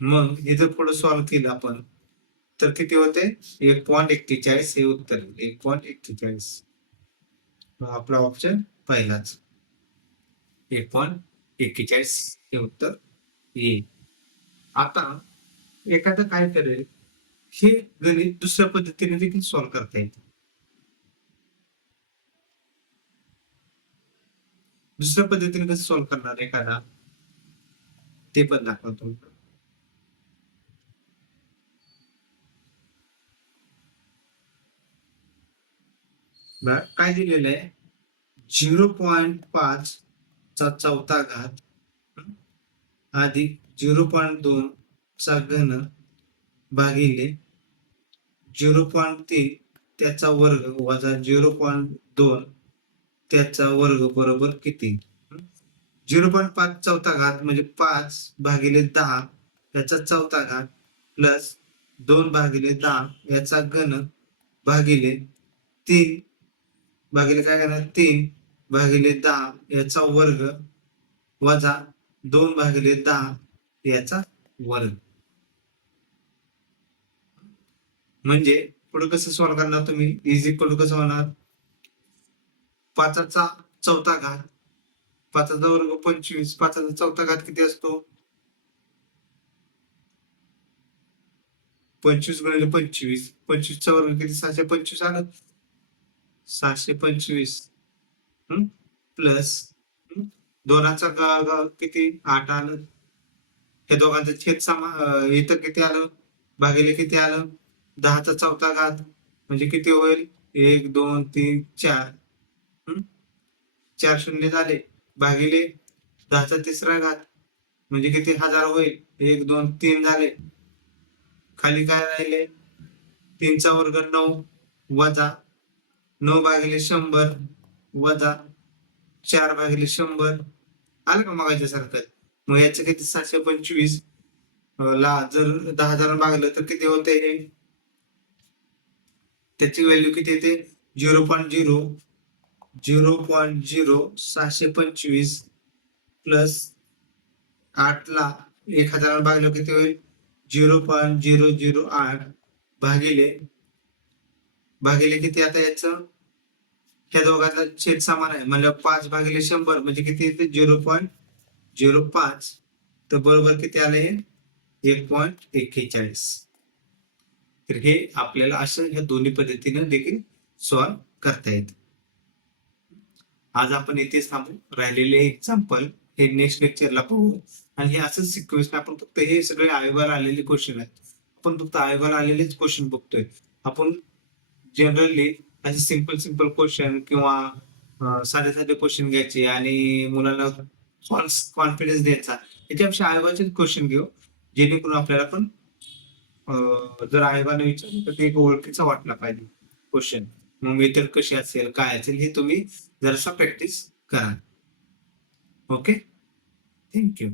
मग हे जर पुढे सॉल्व्ह केलं आपण तर किती होते? 1.41 हे उत्तर. 1.41 आपला ऑप्शन पहिलाच. 1.41 हे उत्तर येईल. आता एखादं काय करेल, हे गणित दुसऱ्या पद्धतीने देखील सॉल्व्ह करता येईल. दुसऱ्या पद्धतीने कसं सॉल्व्ह करणार एखादा, ते पण दाखवतो. काय दिलेलं आहे? 0.5 चा चौथा घात अधिक 0.2 चा घन भागिले 0.3 त्याचा वर्ग वजा 0.2 त्याचा वर्ग बरोबर किती? 0.5 चौथा घात म्हणजे 5 भागिले 10 याचा चौथा घात प्लस 2 भागिले 10 याचा घन भागिले 3 भागिले काय करणार? 3 भागिले 10 याचा वर्ग वजा 2 भागिले 10 याचा वर्ग. म्हणजे पुढे कसं सॉल्व्ह करणार तुम्ही? इज इक्वल टू कसं होणार? 5चा चौथा घात, 5चा वर्ग 25, 5चा चौथा घात किती असतो? 25 गुणिले 25, 25चा वर्ग किती? 625 आलं. 625 प्लस 2चा किती? 8 आलं. हे दोघांचं छेद इथं किती आलं? भागिले किती आलं? 10चा चौथा घात म्हणजे किती होईल? 1 2 3 4. 4 शून्य झाले भागिले 10चा तिसरा घात म्हणजे किती? 1000 होईल. 1 2 3 झाले. खाली काय राहिले? 3चा वर्ग 9 वजा 9 भागिले 100 वजा 4 भागिले 100. आलं का मगाच्या सारखं? मग याचं किती? 725 ला जर 10,000 भागलं तर किती होते? हे त्याची व्हॅल्यू किती येते? 0.0625 प्लस 8 ला 1000 भागलं किती होईल? 0.008 भागिले किती? आता याचं ह्या दोघांचा छेद समान आहे म्हणजे 5 भागिले 100 म्हणजे किती येते? 0.05. तर बरोबर किती आले? 1.41. तर हे आपल्याला असं ह्या दोन्ही पद्धतीने देखील सॉल्व्ह करता येते. आज आपण इथेच थांबू. राहिलेले एक्झाम्पल हे नेक्स्ट लेक्चरला पाहू. आणि हे असंच सिक्वेन्स आपण फक्त हे सगळे आयोगाला आलेले क्वेश्चन आहेत. आपण फक्त आयोगाला आलेलेच क्वेश्चन बघतोय. आपण जनरली असे सिंपल क्वेश्चन किंवा साधे साधे क्वेश्चन घ्यायचे आणि मुलांना कॉन्फिडन्स द्यायचा, याच्यापेक्षा आयोगाचे क्वेश्चन घेऊ जेणेकरून आपल्याला पण जर आयोगाने विचारलं तर ते एक ओळखीचा वाटला पाहिजे क्वेश्चन. मग मेथड कशी असेल, काय असेल, हे तुम्ही जरासा प्रॅक्टिस करा. Okay, thank you.